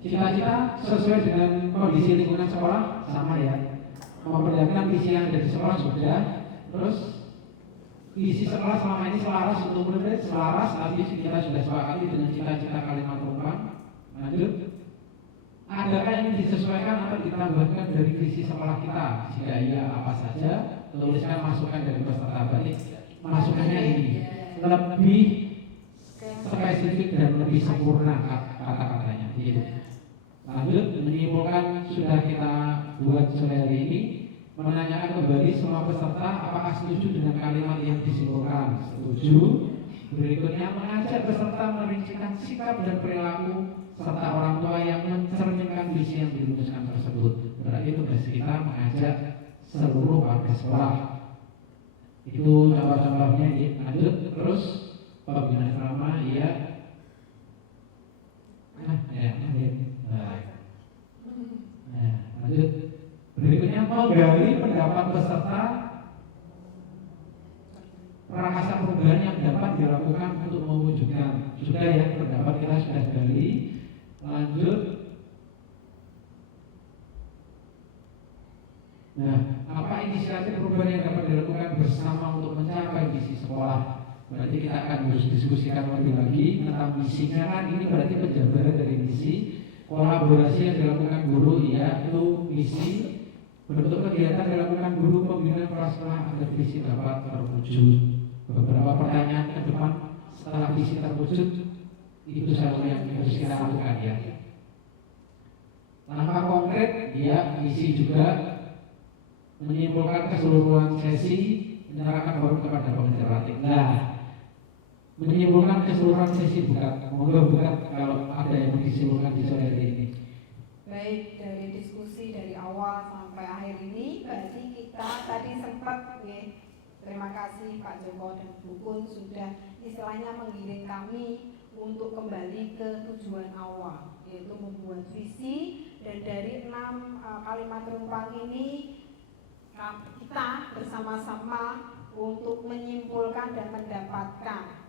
Cita-cita sesuai dengan kondisi lingkungan sekolah sama ya. Memperlihatkan visi yang ada di sekolah sudah. Terus visi sekolah selama ini selaras untuk murid, selaras tapi kita sudah sepakati dengan cita-cita kalimat rumpang. Lanjut. Adakah yang disesuaikan atau ditambahkan dari visi sekolah kita? Jika iya, apa saja? Tuliskan masukan dari peserta. Berarti masukannya ini lebih spesifik dan lebih sempurna kata-katanya. Gitu. Lanjut, menyimpulkan sudah kita buat sore hari ini, menanyakan kembali semua peserta apakah setuju dengan kalimat yang disimpulkan. Setuju. Berikutnya mengajak peserta merincikan sikap dan perilaku serta orang tua yang mencerminkan visi yang dirumuskan tersebut. Berarti tugas kita mengajak seluruh warga sekolah. Itu contoh-contohnya. Lanjut, terus pembinaan selama ya. Lanjut. Berikutnya menggali pendapat peserta rasa perubahan yang dapat dilakukan untuk mewujudkan. Sudah ya, pendapat kita sudah gali. Lanjut. Nah, apa inisiatif perubahan yang dapat dilakukan bersama untuk mencapai visi sekolah? Berarti kita akan harus diskusikan lebih lagi tentang misinya kan. Ini berarti penjabaran dari misi. Kolaborasi yang dilakukan guru, ya itu misi. Bentuk kegiatan dilakukan guru pembinaan kelas-kelas agar visi dapat terwujud. Beberapa pertanyaan ke depan setelah visi terwujud itu selalu yang harus kita lakukan ya. Langkah konkret, ya misi juga menyimpulkan keseluruhan sesi, menyerahkan forum kepada pengisi latih. Nah, menyimpulkan keseluruhan sesi bukan kalau ada yang mau disimpulkan di sore hari ini. Baik, dari diskusi dari awal sampai akhir ini berarti kita tadi sempat terima kasih Pak Joko dan Bu Kun sudah istilahnya menggiring kami untuk kembali ke tujuan awal, yaitu membuat visi. Dan dari 6 kalimat rumpang ini kita bersama-sama untuk menyimpulkan dan mendapatkan.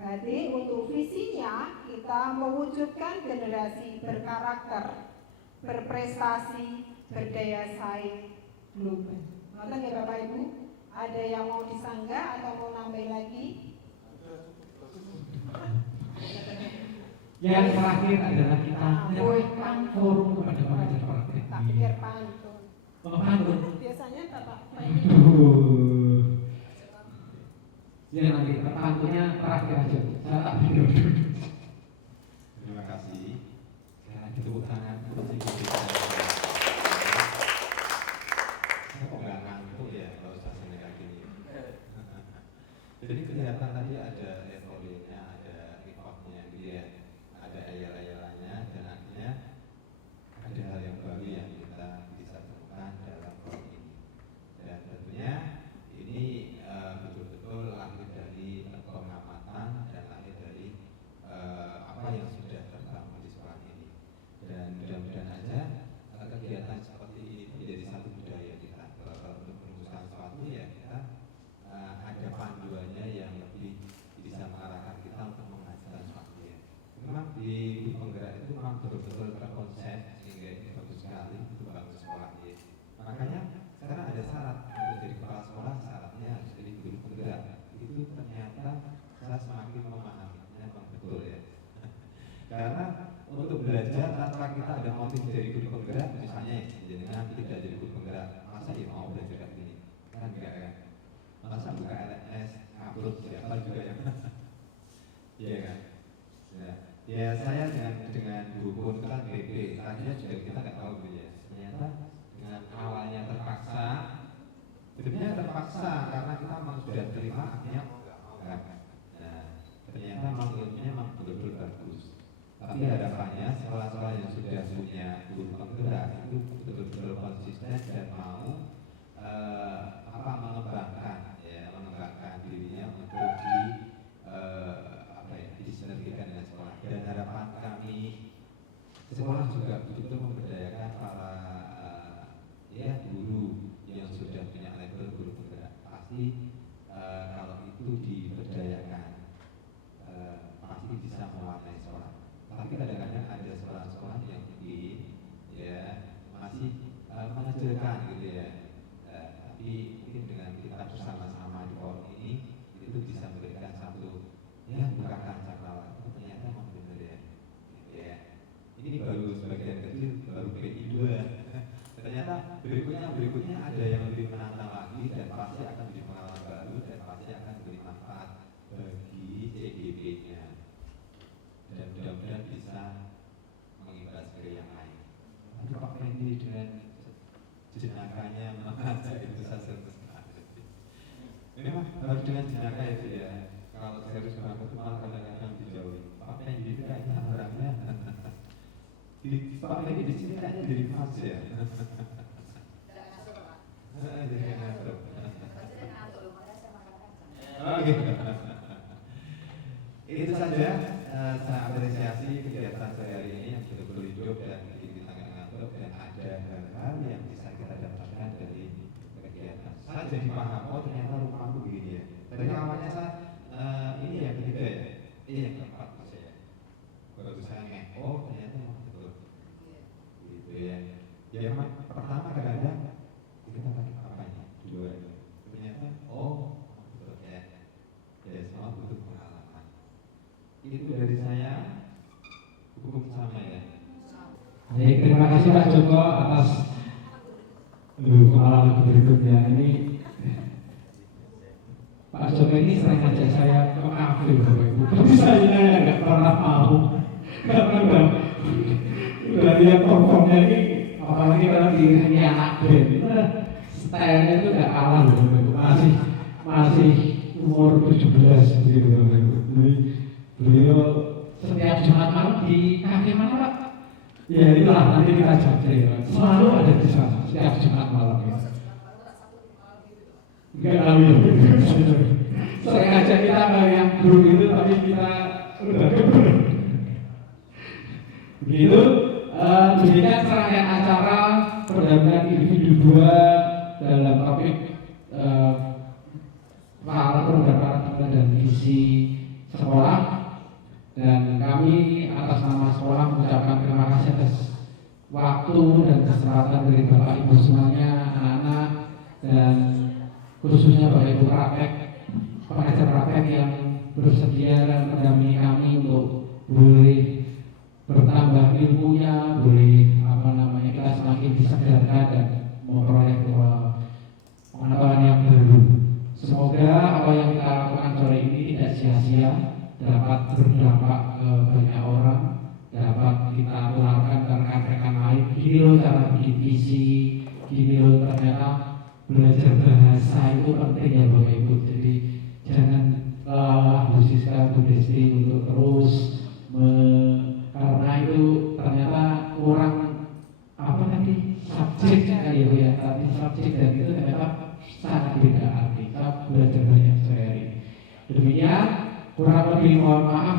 Berarti untuk visinya kita mewujudkan generasi berkarakter, berprestasi, berdaya saing global. Nonton ya Bapak Ibu? Ada yang mau disanggah atau mau nambah lagi? Yang terakhir adalah kita menyerahkan forum kepada pengajar praktek. Tak pikir pantun. Pantun. Biasanya Bapak. Ya nanti pantunnya terakhir aja. Saya tak pikir. Terima kasih. Sekali lagi tepuk tangan untuk saya kok nggak ngantuk ya kalau suasana kayak gini. Jadi kelihatan tadi ada evolusinya, ada kick-off-nya gitu ya, ada ayal-ayalannya, dan akhirnya ada hal yang baru yang kita bisa temukan dalam forum ini. Dan tentunya ini betul-betul lahir dari pengamatan dan lahir dari apa yang sudah terbangun di sekolah ini. Dan mudah-mudahan aja kegiatan seperti ini menjadi satu budaya kita. Kalau untuk merumuskan sesuatu ya kita ada panduannya yang lebih bisa mengarahkan kita untuk menghasilkan sesuatu ya. Memang di penggerak itu memang betul-betul terkonsep sehingga ini bagus sekali untuk bangun sekolah ya. Makanya sekarang ada syarat untuk jadi kepala sekolah, syaratnya harus jadi guru penggerak. Itu ternyata saya semakin memahaminya memang betul ya. Karena untuk belajar tanpa kita ada motif dari guru penggerak, misalnya dengan tidak jadi guru penggerak, masa ya mau belajar kayak gini? Kan enggak kan? Masa buka LMS, upload siapa juga yang iya kan? Ya saya dengan guru pun kan PP, tadinya juga kita nggak tahu gitu ya. Ternyata dengan awalnya terpaksa, hidupnya terpaksa karena kita memang sudah terima, akhirnya mau nggak mau kan. Nah, ternyata memang ilmunya memang betul-betul bagus. Tapi Tapi harapannya sekolah-sekolah yang sudah punya guru penggerak itu betul-betul konsisten dan mau mengembangkan dirinya untuk disinergikan dengan sekolah. Dan harapan kami sekolah juga betul-betul memberdayakan para guru yang sudah punya label guru penggerak. Pasti kalau itu diberdayakan pasti bisa mewarnai sekolah. Tapi kadang-kadang ada sekolah-sekolah yang mungkin masih mengecilkan gitu ya. Tapi mungkin dengan kita bersama-sama di forum ini itu bisa memberikan satu bukakan cakrawala. Oh, ternyata memang benar ya. Ini baru sebagian kecil, baru PI 2. Ternyata berikutnya ada yang lebih menantang lagi dan pasti akan menjadi pengalaman baru dan pasti akan memberi manfaat bagi CGP-nya. Dan mudah-mudahan bisa menginspirasi yang lain. Aduh, Pak Fendi dengan jenakanya mengajak itu saya senang sekali. Memang harus dengan jenaka itu ya. Kalau serius banget itu malah kadang-kadang dijauhi. Pak Fendi itu kayaknya orangnya Pak Fendi di sini kayaknya jadi fans ya. Jadi ngantuk. Oke. Itu saja saya apresiasi kegiatan saya hari ini yang betul-betul hidup dan bikin kita ngantuk dan ada hal-hal yang bisa kita dapatkan dari kegiatan. Saya jadi paham, oh ternyata rumahku begini ya. Tadi awalnya saya ini yang ketiga ya, yang keempat mas ya. Baru saya oh ternyata memang betul. Gitu ya. Yang pertama kadang-kadang kita pakai apanya? Dua. Ternyata oh betul ya. Ya semua butuh pengalaman. Itu dari saya. Hukum sama ya. Baik, terima kasih Pak Joko atas pengalaman berikutnya. Ini Pak Joko ini sering ngajak saya ke kafe Bapak Ibu. Tapi saya nggak pernah mau karena udah lihat performnya ini, apalagi kalau di anak band, stylenya itu nggak kalah loh Bapak Ibu. Masih umur 17 begitu Bapak Ibu. Jadi beliau setiap Jumat malam di kafe mana Pak? Ya itulah nanti kita japri. Selalu ada di sana setiap Jumat malam ya. Enggak tahu ya. Saya ngajak kita yang grup itu tapi kita udah begitu. Demikian serangkaian acara pendampingan individu 2 dalam topik program dan visi sekolah. Dan kami atas nama sekolah mengucapkan terima kasih atas waktu dan kesempatan dari Bapak Ibu semuanya, anak-anak dan khususnya Bapak Ibu pengajar praktek yang bersedia dan mendampingi kami untuk boleh bertambah ilmunya, boleh kita semakin disegarkan dan memperoleh pengetahuan yang baru. Semoga apa yang kita lakukan sore ini tidak sia-sia, dapat berdampak ke banyak orang, dapat kita tularkan ke rekan-rekan lain. Gini loh cara bikin visi, gini loh ternyata belajar bahasa itu penting ya Bapak Ibu. Jadi jangan Bu Siska, Bu Desti untuk terus karena itu ternyata kurang subjek kan ya, tapi subjek dan itu ternyata sangat beda arti. Kita belajar banyak sehari. Demikian. Kurang lebih mohon maaf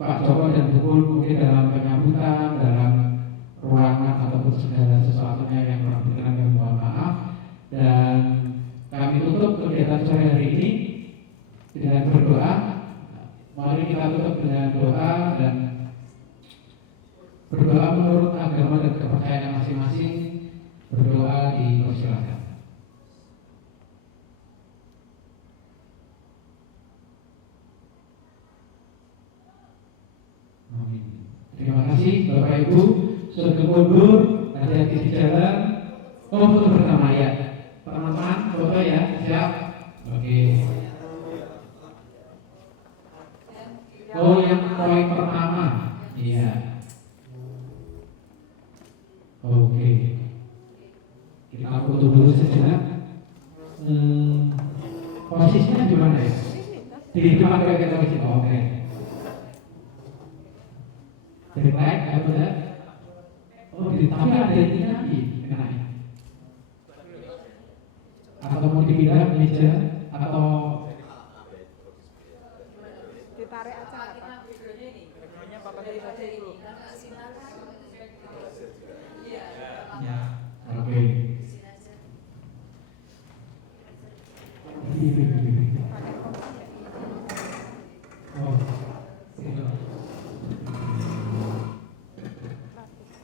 Pak Joko dan Bu Kun mungkin dalam penyambutan, dalam ruangan ataupun segala sesuatunya yang kurang berkenan, dan mohon maaf. Dan kami tutup kegiatan sore hari ini dengan berdoa. Mari kita tutup dengan doa dan berdoa menurut agama dan kepercayaan masing-masing. Berdoa dipersilakan. Terima kasih Bapak Ibu, sudah mundur, hati-hati di jalan. Oh, foto pertama ya, teman-teman, foto ya, siap? Oke. Oh, yang poin pertama, iya. Oke. Kita foto dulu sejenak. Posisinya di mana ya? Di depan kayak kita di sini. Oke. Terima Baik, betul. Oh, tapi ada ininya kenanya. Atau mau dipindah meja atau Ditarik aja apa? ya, oke. Oh, gitu.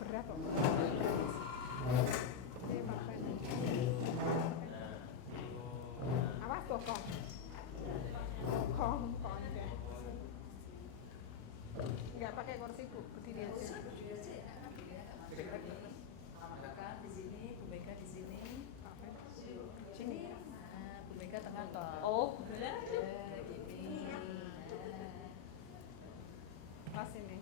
Berat kok. Awas bokong. Bokong, deh. Enggak pakai kursi Bu, berdiri aja. Di sini, Bu Mega di sini. Sini. Bu Mega tengah toh. Oh, Gini. Pas ini.